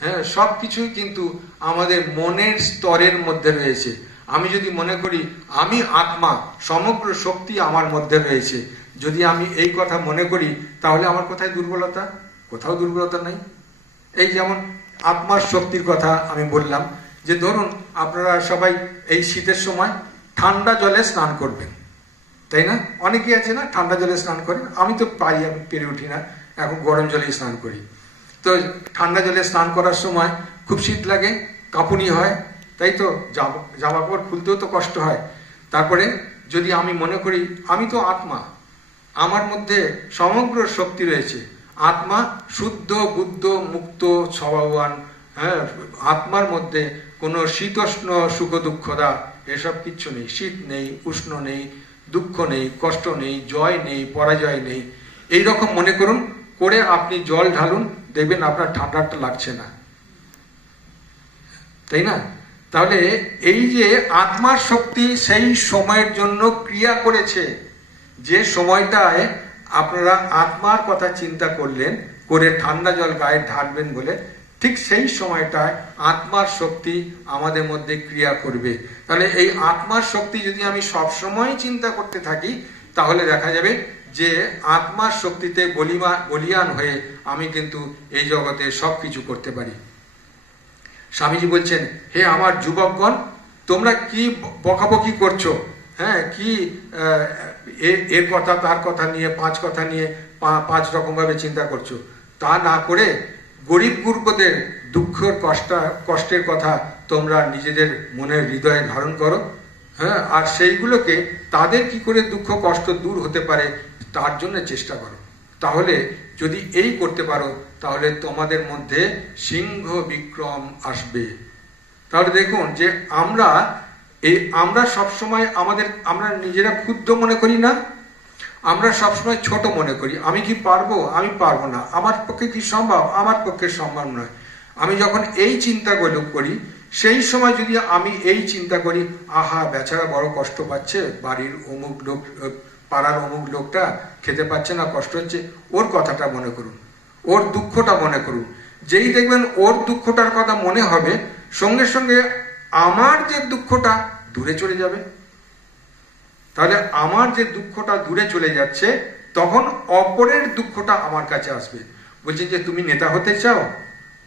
হ্যাঁ, সব কিছুই কিন্তু আমাদের মনের স্তরের মধ্যে রয়েছে। আমি যদি মনে করি আমি আত্মা, সমগ্র শক্তি আমার মধ্যে রয়েছে, যদি আমি এই কথা মনে করি, তাহলে আমার কোথায় দুর্বলতা? কোথাও দুর্বলতা নেই। এই যেমন আত্মার শক্তির কথা আমি বললাম, যে ধরুন আপনারা সবাই এই শীতের সময় ঠান্ডা জলে স্নান করবেন, তাই না? অনেকেই আছে না ঠান্ডা জলে স্নান করেন। আমি তো পারি, আমি পেরে উঠি না, এখন গরম জলেই স্নান করি। তো ঠান্ডা জলে স্নান করার সময় খুব শীত লাগে, কাঁপুনি হয়, তাই তো? জামা কাপড় খুলতেও তো কষ্ট হয়। তারপরে যদি আমি মনে করি আমি তো আত্মা, আমার মধ্যে সমগ্র শক্তি রয়েছে, আত্মা শুদ্ধ, বুদ্ধ, মুক্ত, স্বভাববান, হ্যাঁ, আত্মার মধ্যে কোনো শীতোষ্ণ, সুখ দুঃখদা এসব কিচ্ছু নেই। শীত নেই, উষ্ণ নেই, দুঃখ নেই, কষ্ট নেই, জয় নেই, পরাজয় নেই। এই রকম মনে করুন, করে আপনি জল ঢালুন, দেখবেন আপনার ঠান্ডাটা লাগছে না, তাই না? তাহলে এই যে আত্মার শক্তি সেই সময়ের জন্য ক্রিয়া করেছে। যে সময়টায় আপনারা আত্মার কথা চিন্তা করলেন, করে ঠান্ডা জল গায়ে ঢালবেন বলে, ঠিক সেই সময়টায় আত্মার শক্তি আমাদের মধ্যে ক্রিয়া করবে। তাহলে এই আত্মার শক্তি যদি আমি সবসময় চিন্তা করতে থাকি, তাহলে দেখা যাবে যে আত্মার শক্তিতে বলিয়ান হয়ে আমি কিন্তু এই জগতে সব কিছু করতে পারি। স্বামীজি বলছেন, হে আমার যুবকগণ, তোমরা কি বকাবকি করছো? হ্যাঁ, কি এর কথা তার কথা নিয়ে, পাঁচ কথা নিয়ে পাঁচ রকম ভাবে চিন্তা করছো? তা না করে গরিব গুরুদের দুঃখের কষ্টের কথা তোমরা নিজেদের মনের হৃদয়ে ধারণ করো। হ্যাঁ, আর সেইগুলোকে, তাদের কি করে দুঃখ কষ্ট দূর হতে পারে তার জন্য চেষ্টা করো। তাহলে যদি এই করতে পারো, তাহলে তোমাদের মধ্যে সিংহ বিক্রম আসবে। তাহলে দেখুন যে আমরা সবসময় আমরা নিজেরা ক্ষুদ্র মনে করি না, আমরা সবসময় ছোট মনে করি। আমি কি পারবো? আমি পারবো না। আমার পক্ষে কি সম্ভব? আমার পক্ষে সম্ভব নয়। আমি যখন এই চিন্তাগুলো করি, সেই সময় যদি আমি এই চিন্তা করি, আহা বেচারা বড় কষ্ট পাচ্ছে, বাড়ির অমুক লোক, পাড়ার অমুক লোকটা খেতে পাচ্ছে না, কষ্ট হচ্ছে, ওর কথাটা মনে করুন, ওর দুঃখটা মনে করুন। যেই দেখবেন ওর দুঃখটার কথা মনে হবে, সঙ্গে সঙ্গে আমার যে দুঃখটা দূরে চলে যাবে। তাহলে আমার যে দুঃখটা দূরে চলে যাচ্ছে, তখন অপরের দুঃখটা আমার কাছে আসবে। বলছি যে তুমি নেতা হতে চাও,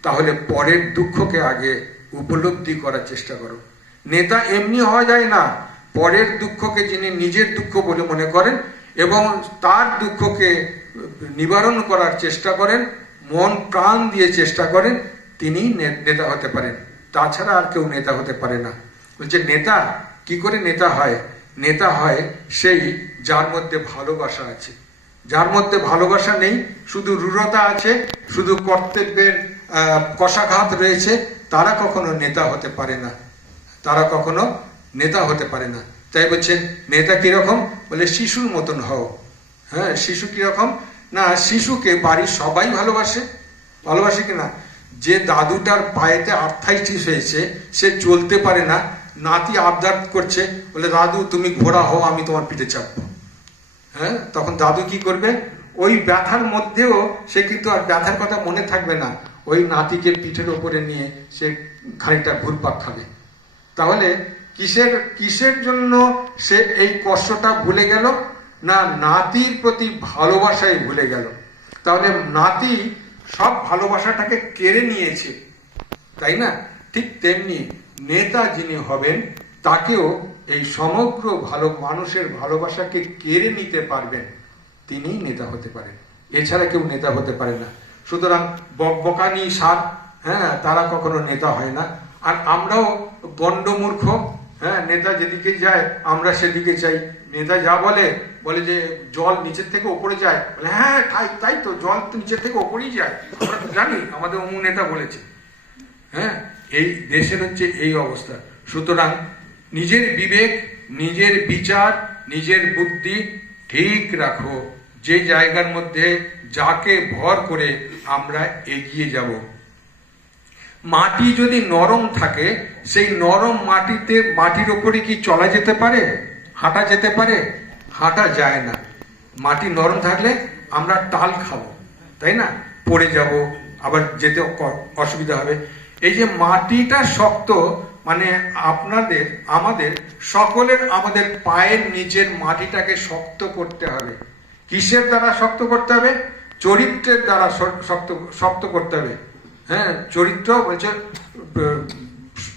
তাহলে পরের দুঃখকে আগে উপলব্ধি করার চেষ্টা করো। নেতা এমনি হওয়া যায় না। পরের দুঃখকে যিনি নিজের দুঃখ বলে মনে করেন এবং তার দুঃখকে নিবারণ করার চেষ্টা করেন, মন প্রাণ দিয়ে চেষ্টা করেন, তিনিই নেতা হতে পারেন। তাছাড়া আর কেউ নেতা হতে পারে না। বলছে নেতা কি করে নেতা হয়? নেতা হয় সেই যার মধ্যে ভালোবাসা আছে। যার মধ্যে ভালোবাসা নেই, শুধু রূঢ়তা আছে, শুধু কর্তব্যের কষাঘাত রয়েছে, তারা কখনো নেতা হতে পারে না। তারা কখনো নেতা হতে পারে না। তাই বলছেন নেতা কিরকম? বলে শিশুর মতন হও। হ্যাঁ, শিশু কিরকম? না, শিশুকে বাড়ির সবাই ভালোবাসে। ভালোবাসে কিনা? যে দাদুটার পায়েতে আর্থ্রাইটিস হয়েছে, সে চলতে পারে না, নাতি আবদার করছে, বলে দাদু তুমি ঘোড়া হও, আমি তোমার পিঠে চাপবো। হ্যাঁ, তখন দাদু কি করবে? ওই ব্যথার মধ্যেও সে কিন্তু আর ব্যথার কথা মনে থাকবে না, ওই নাতিকে পিঠের ওপরে নিয়ে সে খানিকটা ঘুরপাক খাবে। তাহলে কিসের কিসের জন্য সে এই কষ্টটা ভুলে গেল? না, নাতির প্রতি ভালোবাসাই ভুলে গেল। তাহলে নাতি সব ভালোবাসাটাকে কেড়ে নিয়েছে, তাই না? ঠিক তেমনি নেতা যিনি হবেন, তাকেও এই সমগ্র মানুষের ভালোবাসাকে কেড়ে নিতে পারবেন, তিনিই নেতা হতে পারেন। এছাড়া কেউ নেতা হতে পারে না। সুতরাং বকবকানি সার, হ্যাঁ, তারা কখনো নেতা হয় না। আর আমরাও গণ্ডমূর্খ, হ্যাঁ, নেতা যেদিকে যায় আমরা সেদিকে চাই। নেতা যা বলে যে জল নিচের থেকে ওপরে যায়, বলে হ্যাঁ তাই তো, জল তো নিচের থেকে ওপরেই যায়, আমরা তো জানি, আমাদের অমুক নেতা বলেছে। হ্যাঁ, এই দেশের হচ্ছে এই অবস্থা। সুতরাং নিজের বিবেক, নিজের বিচার, নিজের বুদ্ধি ঠিক রাখো, যে জায়গার মধ্যে যাকে ভর করে আমরা এগিয়ে যাব। মাটি যদি নরম থাকে, সেই নরম মাটির ওপরে কি চলা যেতে পারে? হাঁটা যেতে পারে? হাঁটা যায় না। মাটি নরম থাকলে আমরা টাল খাবো, তাই না? পড়ে যাব, আবার যেতে অসুবিধা হবে। এই যে মাটিটা শক্ত, মানে আমাদের সকলের আমাদের পায়ের নিচের মাটিটাকে শক্ত করতে হবে। কিসের দ্বারা শক্ত করতে হবে? চরিত্রের দ্বারা শক্ত করতে হবে। হ্যাঁ, চরিত্র বলছে,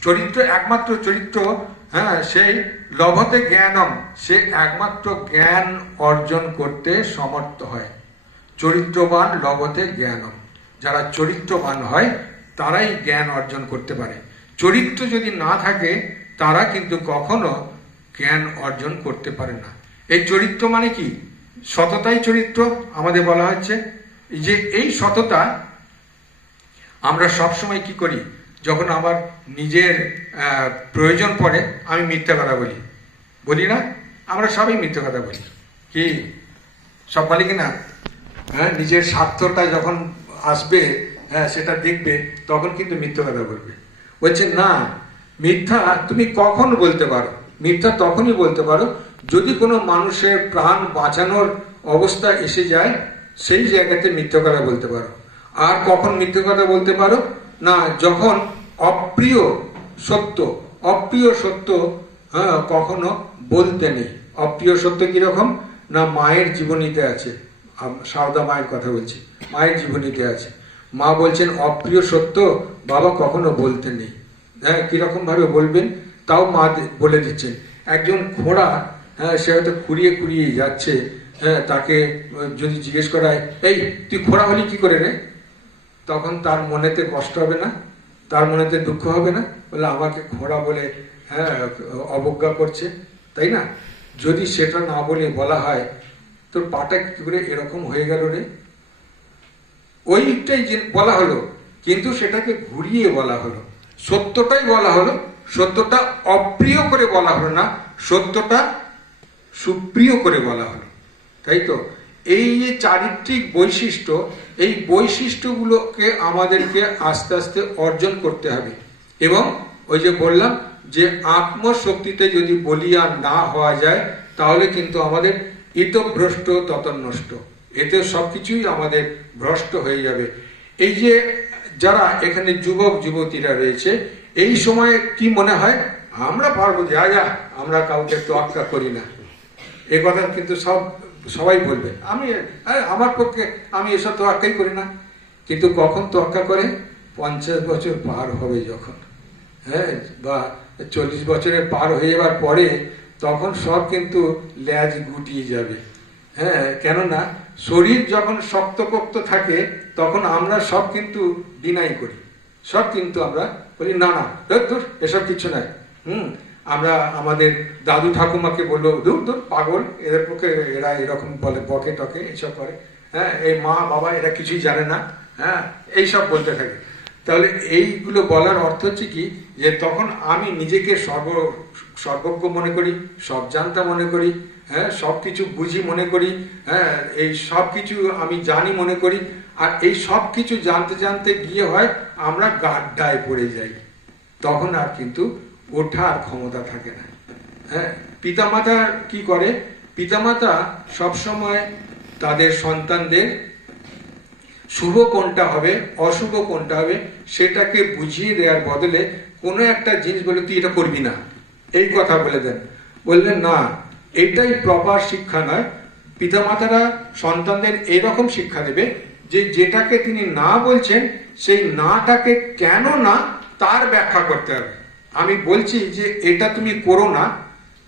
চরিত্র একমাত্র চরিত্র, হ্যাঁ, সেই লভতে জ্ঞানম, সে একমাত্র জ্ঞান অর্জন করতে সমর্থ হয়। চরিত্রবান লভতে জ্ঞানম, যারা চরিত্রবান হয় তারাই জ্ঞান অর্জন করতে পারে। চরিত্র যদি না থাকে তারা কিন্তু কখনো জ্ঞান অর্জন করতে পারে না। এই চরিত্র মানে কি? সততাই চরিত্র আমাদের বলা হচ্ছে। যে এই সততা আমরা সবসময় কি করি? যখন আমার নিজের প্রয়োজন পড়ে আমি মিথ্যা কথা বলি না? আমরা সবাই মিথ্যা কথা বলি, কি সব বলি কিনা? হ্যাঁ, নিজের স্বার্থটা যখন আসবে, হ্যাঁ, সেটা দেখবে, তখন কিন্তু মিথ্যা কথা বলবে। বলছে না, মিথ্যা তুমি কখন বলতে পারো? মিথ্যা তখনই বলতে পারো যদি কোনো মানুষের প্রাণ বাঁচানোর অবস্থা এসে যায়, সেই জায়গাতে মিথ্যা কথা বলতে পারো। আর কখন মিথ্যা কথা বলতে পারো? না, যখন অপ্রিয় সত্য, হ্যাঁ, কখনো বলতে নেই। অপ্রিয় সত্য কিরকম? না, মায়ের জীবনীতে আছে, সারদা মায়ের কথা বলছি, মায়ের জীবনীতে আছে। মা বলছেন অপ্রিয় সত্য বাবা কখনো বলতে নেই। হ্যাঁ, কিরকম ভাবে বলবেন তাও মা বলে দিচ্ছেন। একজন ঘোড়া, হ্যাঁ, সে হয়তো খুঁড়িয়ে যাচ্ছে, হ্যাঁ, তাকে যদি জিজ্ঞেস করা হয়, এই তুই ঘোড়া হলি কি করে রে? তখন তার মনেতে কষ্ট হবে না? তার মনেতে দুঃখ হবে না? বলে আমাকে ঘোড়া বলে, হ্যাঁ, অবজ্ঞা করছে, তাই না? যদি সেটা না বলে বলা হয়, তোর পাটা কি করে এরকম হয়ে গেল রে, ওইটাই বলা হলো, কিন্তু সেটাকে ঘুরিয়ে বলা হলো। সত্যটাই বলা হলো, সত্যটা অপ্রিয় করে বলা হলো না, সত্যটা সুপ্রিয় করে বলা হলো, তাই তো? এই যে চারিত্রিক বৈশিষ্ট্য, এই বৈশিষ্ট্যগুলোকে আমাদেরকে আস্তে আস্তে অর্জন করতে হবে। এবং ওই যে বললাম যে আত্মশক্তিতে যদি বলিয়া না হওয়া যায়, তাহলে কিন্তু আমাদের ইতভ্রষ্ট তত নষ্ট, এতে সবকিছুই আমাদের ভ্রষ্ট হয়ে যাবে। এই যে যারা এখানে যুবক যুবতীরা রয়েছে, এই সময়ে কি মনে হয় আমরা পারবো, যা আমরা কাউকে তোয়াক্কা করি না, এ কথা কিন্তু সবাই বলবে। আমার পক্ষে আমি এসব তোয়াক্কাই করি না। কিন্তু কখন তোয়াক্কা করে? 50 বছর পার হবে যখন, হ্যাঁ, বা 40 বছরের পার হয়ে যাবার পরে, তখন সব কিন্তু ল্যাজ গুটিয়ে যাবে। হ্যাঁ, কেননা শরীর যখন শক্তপোক্ত থাকে তখন আমরা সব কিন্তু ডিনাই করি, সব কিন্তু আমরা বলি না দূর এসব কিছু নাই। আমরা আমাদের দাদু ঠাকুমাকে বলবো দূর পাগল, এদের পক্ষে এরা এরকম বলে, বকে টকে এইসব করে, হ্যাঁ, এই মা বাবা এরা কিছুই জানে না, হ্যাঁ, এইসব বলতে থাকে। তাহলে এইগুলো বলার অর্থ হচ্ছে কি, যে তখন আমি নিজেকে সর্বজ্ঞ মনে করি, সব জানতা মনে করি, হ্যাঁ, সব কিছু বুঝি মনে করি, হ্যাঁ, এই সব কিছু আমি জানি মনে করি। আর এই সব কিছু জানতে জানতে গিয়ে হয় আমরা গাড্ডায় পড়ে যাই, তখন আর কিন্তু ওঠার ক্ষমতা থাকে না। হ্যাঁ, পিতামাতা কি করে? পিতামাতা সবসময় তাদের সন্তানদের শুভ কোনটা হবে অশুভ কোনটা হবে সেটাকে বুঝিয়ে দেওয়ার বদলে কোনো একটা জিনিস বলে তুই এটা করবি না, এই কথা বলে দেন। বললেন না, এটাই প্রপার শিক্ষা নয়। পিতামাতারা সন্তানদের এরকম শিক্ষা দেবে যে যেটাকে তিনি না বলছেন সেই নাটাকে কেন না তার ব্যাখ্যা করতে হবে। আমি বলছি যে এটা তুমি করো না,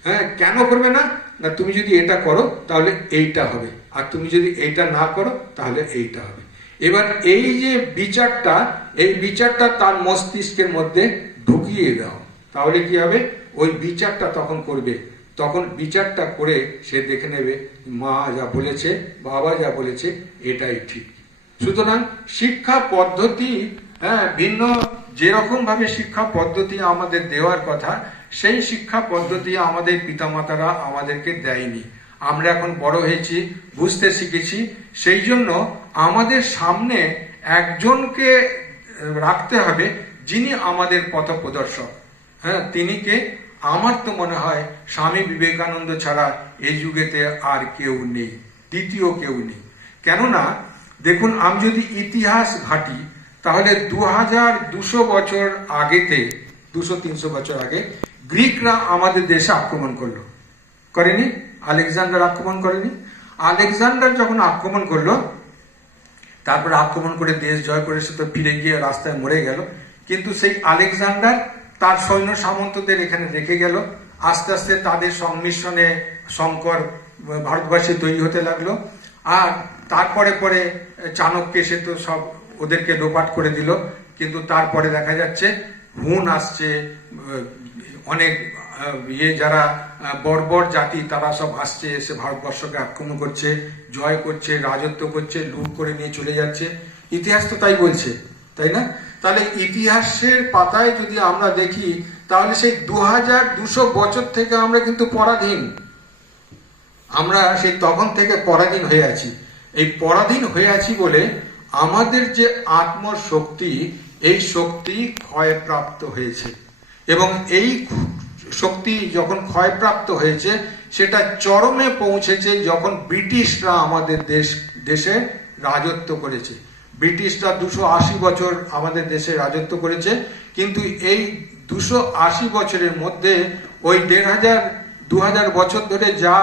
হ্যাঁ, কেন করবে না? না, তুমি যদি এটা করো তাহলে এইটা হবে, আর তুমি যদি এইটা না করো তাহলে এইটা হবে। এবার এই যে বিচারটা, এই বিচারটা তার মস্তিষ্কের মধ্যে ঢুকিয়ে দাও, তাহলে কি হবে? ওই বিচারটা তখন করবে, তখন বিচারটা করে সে দেখে নেবে মা যা বলেছে, বাবা যা বলেছে এটাই ঠিক। সুতরাং শিক্ষা পদ্ধতি, হ্যাঁ, ভিন্ন যেরকম ভাবে শিক্ষা পদ্ধতি আমাদের দেওয়ার কথা সেই শিক্ষা পদ্ধতি আমাদের পিতামাতারা আমাদেরকে দেয়নি। আমরা এখন বড় হয়েছি, বুঝতে শিখেছি, সেই জন্য আমাদের সামনে একজনকে রাখতে হবে যিনি আমাদের পথপ্রদর্শক। হ্যাঁ, তিনি কে? আমার তো মনে হয় স্বামী বিবেকানন্দ ছাড়া এই যুগেতে আর কেউ নেই, দ্বিতীয় কেউ নেই। কেননা দেখুন, আমি যদি ইতিহাস ঘাঁটি তাহলে 2200 বছর আগেতে, 200-300 বছর আগে গ্রিকরা আমাদের দেশে আক্রমণ করলো, করেনি? আলেকজান্ডার আক্রমণ করেনি? আলেকজান্ডার যখন আক্রমণ করলো, তারপরে আক্রমণ করে দেশ জয় করে সে তো ফিরে গিয়ে রাস্তায় মরে গেল, কিন্তু সেই আলেকজান্ডার তার সৈন্য সামন্তদের এখানে রেখে গেল। আস্তে আস্তে তাদের সংমিশ্রণে শঙ্কর ভারতবর্ষে তৈরি হতে লাগলো। আর তারপরে পরে চাণক্য এসে তো সব ওদেরকে লোপাট করে দিল। কিন্তু তারপরে দেখা যাচ্ছে হুন আসছে, অনেক যারা বর্বর জাতি তারা সব আসছে, এসে ভারতবর্ষকে আক্রমণ করছে, জয় করছে, রাজত্ব করছে, লুট করে নিয়ে চলে যাচ্ছে। ইতিহাস তো তাই বলছে, তাই না? তাহলে ইতিহাসের পাতায় যদি আমরা দেখি তাহলে সেই 2200 বছর থেকে আমরা কিন্তু পরাধীন। আমরা সেই তখন থেকে পরাধীন হয়ে আছি। এই পরাধীন হয়ে আছি বলে আমাদের যে আত্মশক্তি, এই শক্তি ক্ষয়প্রাপ্ত হয়েছে, এবং এই শক্তি যখন ক্ষয়প্রাপ্ত হয়েছে সেটা চরমে পৌঁছেছে যখন ব্রিটিশরা আমাদের দেশে রাজত্ব করেছে। ব্রিটিশরা 280 বছর আমাদের দেশে রাজত্ব করেছে, কিন্তু এই 280 বছরের মধ্যে ওই 1500-2000 বছর ধরে যা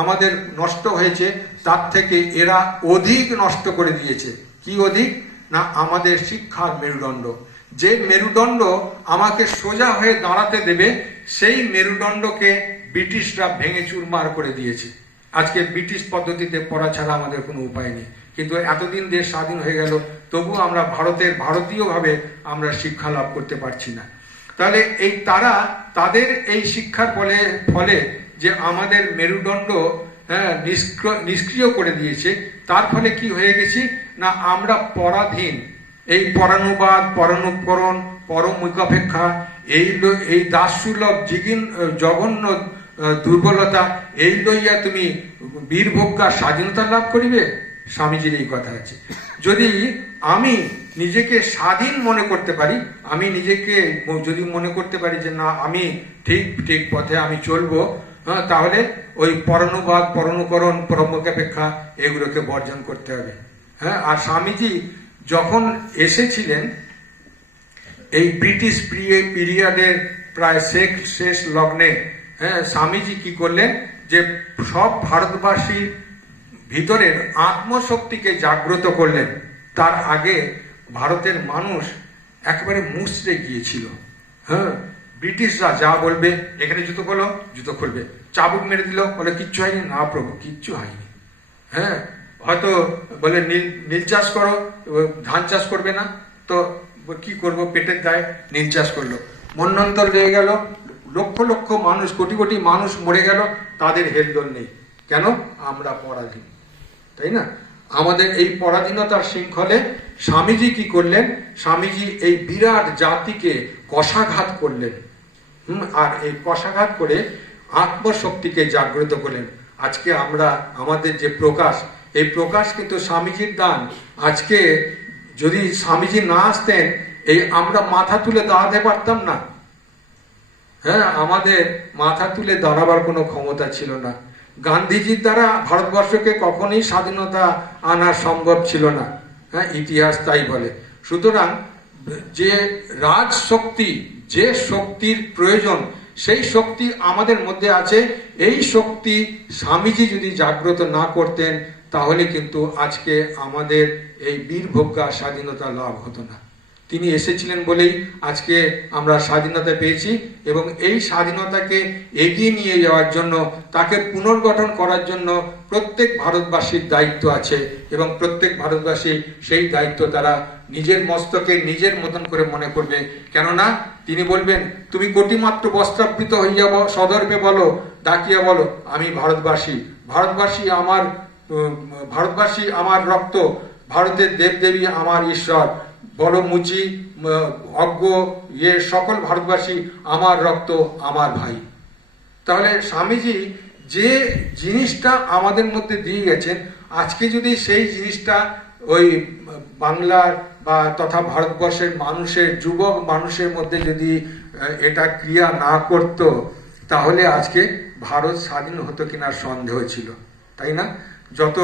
আমাদের নষ্ট হয়েছে তার থেকে এরা অধিক নষ্ট করে দিয়েছে। কি অধিক? না, আমাদের শিক্ষার মেরুদণ্ড। যে মেরুদণ্ড আমাকে সোজা হয়ে দাঁড়াতে দেবে সেই মেরুদণ্ডকে ব্রিটিশরা ভেঙে চুরমার করে দিয়েছে। আজকে ব্রিটিশ পদ্ধতিতে পড়া ছাড়া আমাদের কোনো উপায় নেই। কিন্তু এতদিন দেশ স্বাধীন হয়ে গেল, তবু আমরা ভারতীয়ভাবে আমরা শিক্ষা লাভ করতে পারছি না। তাহলে এই তাদের এই শিক্ষার ফলে যে আমাদের মেরুদণ্ড, হ্যাঁ, নিষ্ক্রিয় করে দিয়েছে, তার ফলে কি হয়ে গেছি না আমরা পরাধীন। এই পরানুবাদ, পরানুকরণ, পরমুখাপেক্ষা, এই দাসসুলভ জঘন্য দুর্বলতা, এই লইয়া তুমি বীরভোগ্যা স্বাধীনতা লাভ করিবে। স্বামীজির এই কথা আছে। যদি আমি নিজেকে স্বাধীন মনে করতে পারি, আমি নিজেকে যদি মনে করতে পারি যে না আমি ঠিক পথে আমি চলবো, হ্যাঁ, তাহলে ওই পরানুবাদ, পরানুকরণ, পরমুখাপেক্ষা এগুলোকে বর্জন করতে হবে। হ্যাঁ, আর স্বামীজি যখন এসেছিলেন এই ব্রিটিশ পিরিয়ডের প্রায় শেষ লগ্নে, হ্যাঁ, স্বামীজি কি করলেন যে সব ভারতবাসীর ভিতরের আত্মশক্তিকে জাগ্রত করলেন। তার আগে ভারতের মানুষ একেবারে মুচড়ে গিয়েছিল। হ্যাঁ, ব্রিটিশরা যা বলবে, এখানে জুতো খোলো, জুতো খুলবে, চাবুক মেরে দিল, বলে কিচ্ছু হয়নি। না প্রভু, কিচ্ছু হয়নি। হ্যাঁ, হয়তো বলে নীল চাষ করো, ধান চাষ করবে না, তো কি করব, পেটের দায় নীল চাষ করলো। মন্বন্তর লেগে গেল, লক্ষ লক্ষ মানুষ, কোটি কোটি মানুষ মরে গেল, তাদের হেলদোল নেই। কেন? আমরা পরাধীন, তাই না? আমাদের এই পরাধীনতার শৃঙ্খলে স্বামীজি কি করলেন? স্বামীজি এই বিরাট জাতিকে কষাঘাত করলেন। আর এই কষাঘাত করে আত্মশক্তিকে জাগ্রত করলেন। আজকে আমরা আমাদের যে প্রকাশ, এই প্রকাশ কিন্তু স্বামীজির দান। আজকে যদি স্বামীজি না আসতেন, এই আমরা মাথা তুলে দাঁড়াতে পারতাম না। হ্যাঁ, আমাদের মাথা তুলে দাঁড়াবার কোনো ক্ষমতা ছিল না। গান্ধীজির দ্বারা ভারতবর্ষকে কখনোই স্বাধীনতা আনা সম্ভব ছিল না। হ্যাঁ, ইতিহাস তাই বলে। সুতরাং যে রাজশক্তি, যে শক্তির প্রয়োজন, সেই শক্তি আমাদের মধ্যে আছে। এই শক্তি স্বামীজি যদি জাগ্রত না করতেন, তাহলে কিন্তু আজকে আমাদের এই বীরভোগ্যা স্বাধীনতা লাভ হতো না। তিনি এসেছিলেন বলেই আজকে আমরা স্বাধীনতা পেয়েছি, এবং এই স্বাধীনতাকে এগিয়ে নিয়ে যাওয়ার জন্য, তাকে পুনর্গঠন করার জন্য প্রত্যেক ভারতবাসীর দায়িত্ব আছে, এবং প্রত্যেক ভারতবাসী সেই দায়িত্ব তারা নিজের মস্তকে নিজের মতন করে মনে করবে। কেননা তিনি বলবেন, তুমি কোটিমাত্র বস্ত্রাবৃত হইয়া সদর্পে বলো, ডাকিয়া বলো, আমি ভারতবাসী। ভারতবাসী আমার, ভারতবাসী আমার রক্ত, ভারতের দেবদেবী আমার ঈশ্বর, বড় মুচি অজ্ঞ সকল ভারতবাসী আমার রক্ত, আমার ভাই। তাহলে স্বামীজি যে জিনিসটা আমাদের মধ্যে দিয়ে গেছেন, আজকে যদি সেই জিনিসটা ওই বাংলার বা তথা ভারতবর্ষের মানুষের, যুবক মানুষের মধ্যে যদি এটা ক্রিয়া না করত, তাহলে আজকে ভারত স্বাধীন হতো কিনা সন্দেহ ছিল, তাই না? যত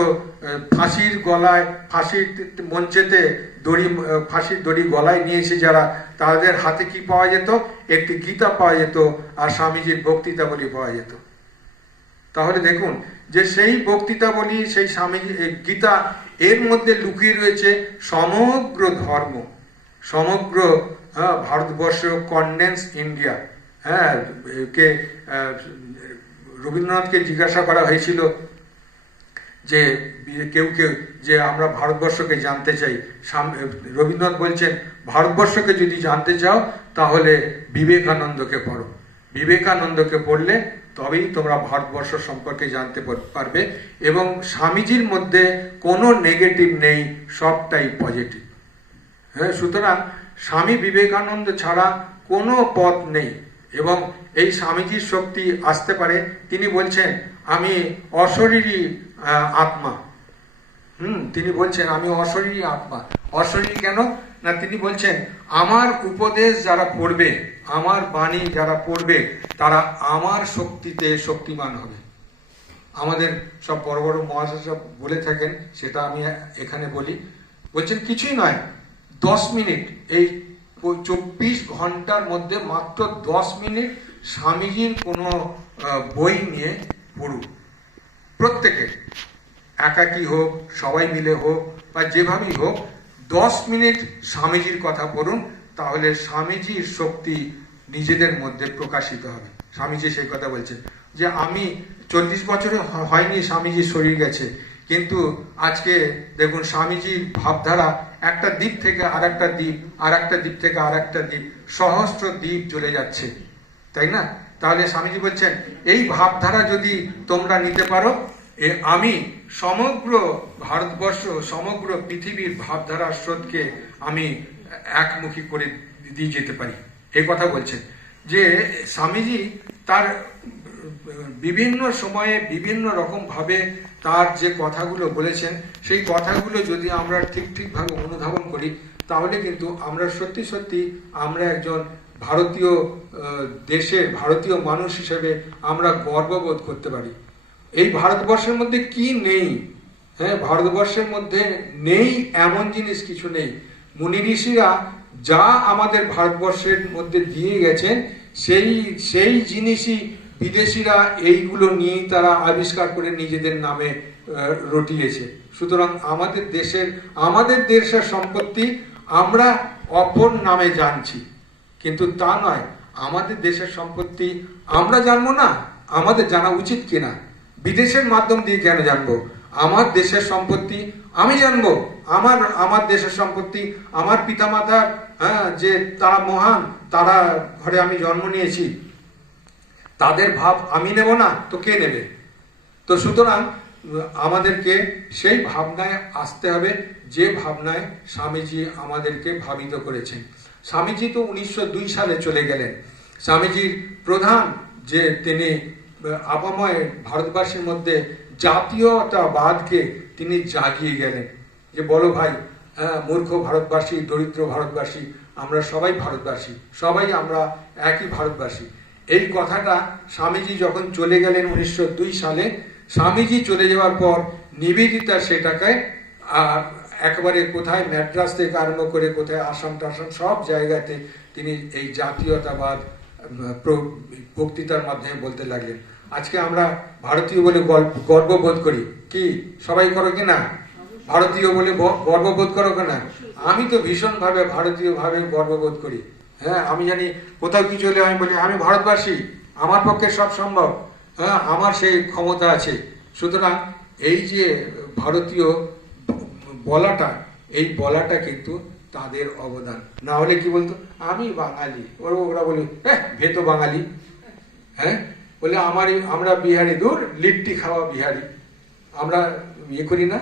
ফাঁসির গলায়, ফাঁসির মঞ্চেতে দড়ি, ফাঁসির দড়ি গলায় নিয়েছে যারা, তাদের হাতে কি পাওয়া যেত? একটি গীতা পাওয়া যেত, আর স্বামীজির বক্তৃতাবলী পাওয়া যেত। তাহলে দেখুন যে সেই বক্তৃতাবলী, সেই স্বামীজি গীতা, এর মধ্যে লুকিয়ে রয়েছে সমগ্র ধর্ম, সমগ্র ভারতবর্ষ, কন্ডেন্স ইন্ডিয়া। হ্যাঁ, কে রবীন্দ্রনাথকে জিজ্ঞাসা করা হয়েছিল যে কেউ কেউ যে আমরা ভারতবর্ষকে জানতে চাই। রবীন্দ্রনাথ বলছেন, ভারতবর্ষকে যদি জানতে চাও তাহলে বিবেকানন্দকে পড়ো, বিবেকানন্দকে পড়লে তবেই তোমরা ভারতবর্ষ সম্পর্কে জানতে পারবে। এবং স্বামীজির মধ্যে কোনো নেগেটিভ নেই, সবটাই পজিটিভ। হ্যাঁ, সুতরাং স্বামী বিবেকানন্দ ছাড়া কোনো পথ নেই, এবং এই স্বামীজির শক্তি আসতে পারে। তিনি বলছেন, আমি অশরীরী আত্মা। তিনি বলছেন, আমি অশরীরী আত্মা। অশরীরী কেন না, তিনি বলছেন, আমার উপদেশ যারা পড়বে, আমার বাণী যারা পড়বে, তারা আমার শক্তিতে শক্তিমান হবে। আমাদের সব বড় বড় মহাশয় সব বলে থাকেন, সেটা আমি এখানে বলি। বলছেন কিছুই নয়, 10 মিনিট, এই 24 ঘন্টার মধ্যে মাত্র 10 মিনিট স্বামীজির কোনো বই নিয়ে পড়ুন। প্রত্যেকে, একাকী হোক, সবাই মিলে হোক, বা যেভাবেই হোক, 10 মিনিট স্বামীজির কথা পড়ুন, তাহলে স্বামীজির শক্তি নিজেদের মধ্যে প্রকাশিত হবে। স্বামীজি সেই কথা বলছেন যে আমি 40 বছরে হয়নি স্বামীজির শরীর গেছে, কিন্তু আজকে দেখুন স্বামীজির ভাবধারা একটা দ্বীপ থেকে আর একটা দ্বীপ, আর একটা দ্বীপ থেকে আর একটা দ্বীপ, সহস্র দ্বীপ চলে যাচ্ছে, তাই না? তাহলে স্বামীজি বলছেন, এই ভাবধারা যদি তোমরা নিতে পারো, আমি সমগ্র ভারতবর্ষ, সমগ্র পৃথিবীর ভাবধারার স্রোতকে আমি একমুখী করে দিয়ে যেতে পারি। এই কথা বলছেন যে স্বামীজি তার বিভিন্ন সময়ে বিভিন্ন রকম ভাবে তার যে কথাগুলো বলেছেন, সেই কথাগুলো যদি আমরা ঠিকভাবে অনুধাবন করি, তাহলে কিন্তু আমরা সত্যি সত্যি আমরা একজন ভারতীয় দেশের, ভারতীয় মানুষ হিসেবে আমরা গর্ববোধ করতে পারি। এই ভারতবর্ষের মধ্যে কি নেই? হ্যাঁ, ভারতবর্ষের মধ্যে নেই এমন জিনিস কিছু নেই। মুনি ঋষিরা যা আমাদের ভারতবর্ষের মধ্যে দিয়ে গেছেন, সেই জিনিসই বিদেশিরা এইগুলো নিয়েই তারা আবিষ্কার করে নিজেদের নামে রটিয়েছে। সুতরাং আমাদের দেশের সম্পত্তি আমরা অপর নামে জানছি, কিন্তু তা নয়। আমাদের দেশের সম্পত্তি আমরা জানবো না? আমাদের জানা উচিত কিনা? বিদেশের মাধ্যম দিয়ে কেন জানবো? আমার দেশের সম্পত্তি আমি জানবো। আমার দেশের সম্পত্তি, আমার পিতামাতার, যে তারা মহান, তারা ঘরে আমি জন্ম নিয়েছি, তাদের ভাব আমি নেব না তো কে নেবে? তো সুতরাং আমাদেরকে সেই ভাবনায় আসতে হবে, যে ভাবনায় স্বামীজি আমাদেরকে ভাবিত করেছেন। স্বামীজি তো 1902 সালে চলে গেলেন। স্বামীজির প্রধান যে তিনি আপাময় ভারতবাসীর মধ্যে জাতীয়তাবাদকে তিনি জাগিয়ে গেলেন যে বলো ভাই, মূর্খ ভারতবাসী, দরিদ্র ভারতবাসী, আমরা সবাই ভারতবাসী, সবাই আমরা একই ভারতবাসী। এই কথাটা স্বামীজি যখন চলে গেলেন 1902 সালে, স্বামীজি চলে যাওয়ার পর নিবেদিতা সেটাকে একেবারে কোথায় ম্যাড্রাস থেকে আরম্ভ করে কোথায় আসাম টাসাম সব জায়গাতে তিনি এই জাতীয়তাবাদ বক্তৃতার মাধ্যমে বলতে লাগলেন। আজকে আমরা ভারতীয় বলে গর্ববোধ করি, কি সবাই করো কিনা? ভারতীয় বলে গর্ববোধ করো কিনা? আমি তো ভীষণভাবে ভারতীয়ভাবে গর্ববোধ করি। হ্যাঁ, আমি জানি কোথাও কিছু হলে আমি বলি আমি ভারতবাসী, আমার পক্ষে সব সম্ভব, হ্যাঁ আমার সেই ক্ষমতা আছে। সুতরাং এই যে ভারতীয় বলাটা, এই বলাটা কিন্তু তাদের অবদান। না হলে কি বলতো, আমি বাঙালি, ওরা বলে হ্যাঁ ভেতো বাঙালি, হ্যাঁ বলে আমরা বিহারি, দূর লিট্টি খাওয়া বিহারি, আমরা ইয়ে করি না।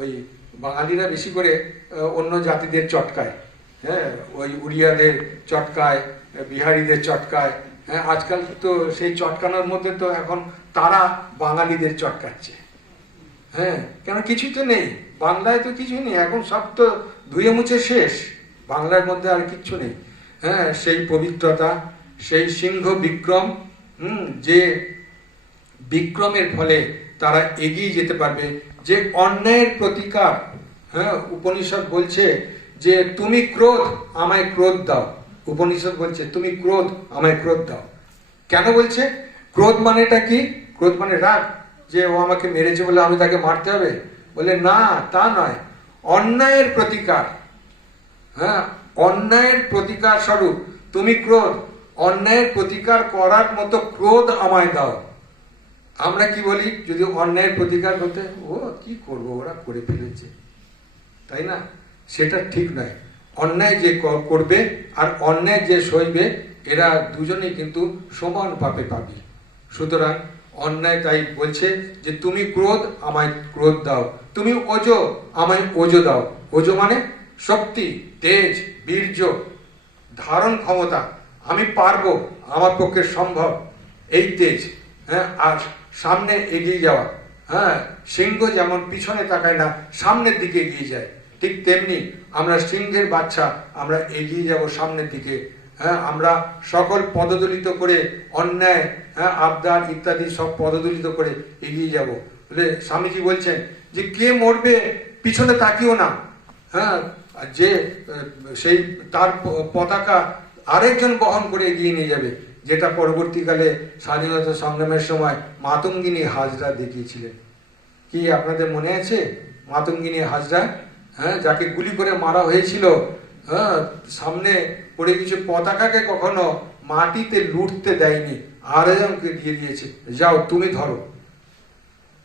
ওই বাঙালিরা বেশি করে অন্য জাতিদের চটকায়, হ্যাঁ ওই উড়িয়াদের চটকায়, বিহারিদের চটকায়। হ্যাঁ আজকাল তো সেই চটকানোর মধ্যে তো এখন তারা বাঙালিদের চটকাচ্ছে। হ্যাঁ কেন, কিছুই তো নেই বাংলায়, তো কিছুই নেই এখন, সব তো ধুয়ে মুছে শেষ, বাংলার মধ্যে আর কিচ্ছু নেই। হ্যাঁ সেই পবিত্রতা, সেই সিংহ বিক্রম, যে বিক্রমের ফলে তারা এগিয়ে যেতে পারবে, যে অন্যায়ের প্রতিকার। হ্যাঁ উপনিষদ বলছে যে তুমি ক্রোধ আমায় ক্রোধ দাও, উপনিষদ বলছে তুমি ক্রোধ আমায় ক্রোধ দাও। কেন বলছে? ক্রোধ মানেটা কি? ক্রোধ মানে রাগ, যে ও আমাকে মেরেছে বলে আমি তাকে মারতে হবে, বলে না তা নয়, অন্যায়ের প্রতিকার। হ্যাঁ অন্যায়ের প্রতিকার স্বরূপ তুমি ক্রোধ, অন্যায়ের প্রতিকার করার মতো ক্রোধ আমায় দাও। আমরা কি বলি, যদি অন্যায়ের প্রতিকার করতে, ও কি করবো, ওরা করে ফেলেছে, তাই না? সেটা ঠিক নয়। অন্যায় যে করবে আর অন্যায় যে সইবে, এরা দুজনেই কিন্তু সমান পাপে পাবি। সুতরাং অন্যায় তাই বলছে যে তুমি ক্রোধ আমায় ক্রোধ দাও, তুমি ওজো আমায় ওজো দাও। ওজো মানে শক্তি, তেজ, বীর্য, ধারণ ক্ষমতা, আমি পারবো, আমার পক্ষে সম্ভব, এই তেজ। হ্যাঁ আর সামনে এগিয়ে যাওয়া। হ্যাঁ সিংহ যেমন পিছনে তাকায় না, সামনের দিকে এগিয়ে যায়, ঠিক তেমনি আমরা সিংহের বাচ্চা, আমরা এগিয়ে যাব সামনের দিকে। হ্যাঁ আমরা সকল পদদলিত করে, অন্যায়, হ্যাঁ আবদার ইত্যাদি সব পদদলিত করে এগিয়ে যাব। বলে স্বামীজি বলছেন যে কে মরবে পিছনে তাকিও না। হ্যাঁ যে সেই তার পতাকা আরেকজন বহন করে এগিয়ে নিয়ে যাবে, যেটা পরবর্তীকালে স্বাধীনতা সংগ্রামের সময় মাতঙ্গিনী হাজরা দেখিয়েছিলেন। কি আপনাদের মনে আছে মাতঙ্গিনী হাজরা? হ্যাঁ যাকে গুলি করে মারা হয়েছিল, হ্যাঁ সামনে পড়ে কিছু পতাকাকে কখনো মাটিতে লুটতে দেয়নি, আরেকজনকে দিয়ে দিয়েছে, যাও তুমি ধরো।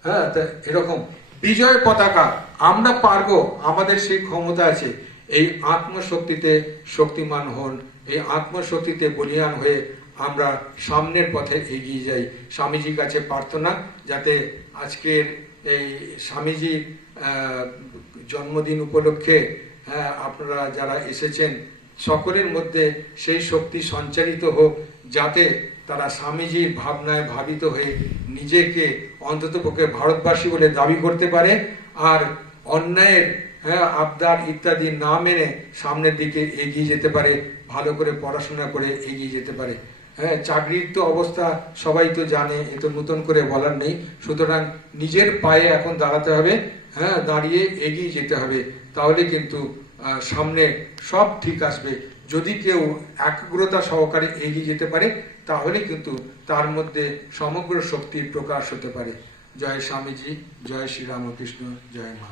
হ্যাঁ তা এরকম বিজয় পতাকা, আমরা পারবো, আমাদের সেই ক্ষমতা আছে। এই আত্মশক্তিতে শক্তিমান হন, এই আত্মশক্তিতে বলিয়ান হয়ে আমরা সামনের পথে এগিয়ে যাই। স্বামীজির কাছে প্রার্থনা যাতে আজকের এই স্বামীজির জন্মদিন উপলক্ষে আপনারা যারা এসেছেন সকলের মধ্যে সেই শক্তি সঞ্চারিত হোক, যাতে তারা স্বামীজির ভাবনায় ভাবিত হয়ে নিজেকে অন্ততপক্ষে ভারতবাসী বলে দাবি করতে পারে, আর অন্যায়ের আবদার ইত্যাদি না মেনে সামনের দিকে এগিয়ে যেতে পারে, ভালো করে পড়াশোনা করে এগিয়ে যেতে পারে। হ্যাঁ চাকরির তো অবস্থা সবাই তো জানে, এ তো নতুন করে বলার নেই। সুতরাং নিজের পায়ে এখন দাঁড়াতে হবে, হ্যাঁ দাঁড়িয়ে এগিয়ে যেতে হবে, তাহলে কিন্তু সামনে সব ঠিক আসবে। যদি কেউ একাগ্রতা সহকারে এগিয়ে যেতে পারে, তাহলে কিন্তু তার মধ্যে সমগ্র শক্তির প্রকাশ হতে পারে। জয় স্বামীজি, জয় শ্রী রামকৃষ্ণ, জয় মা।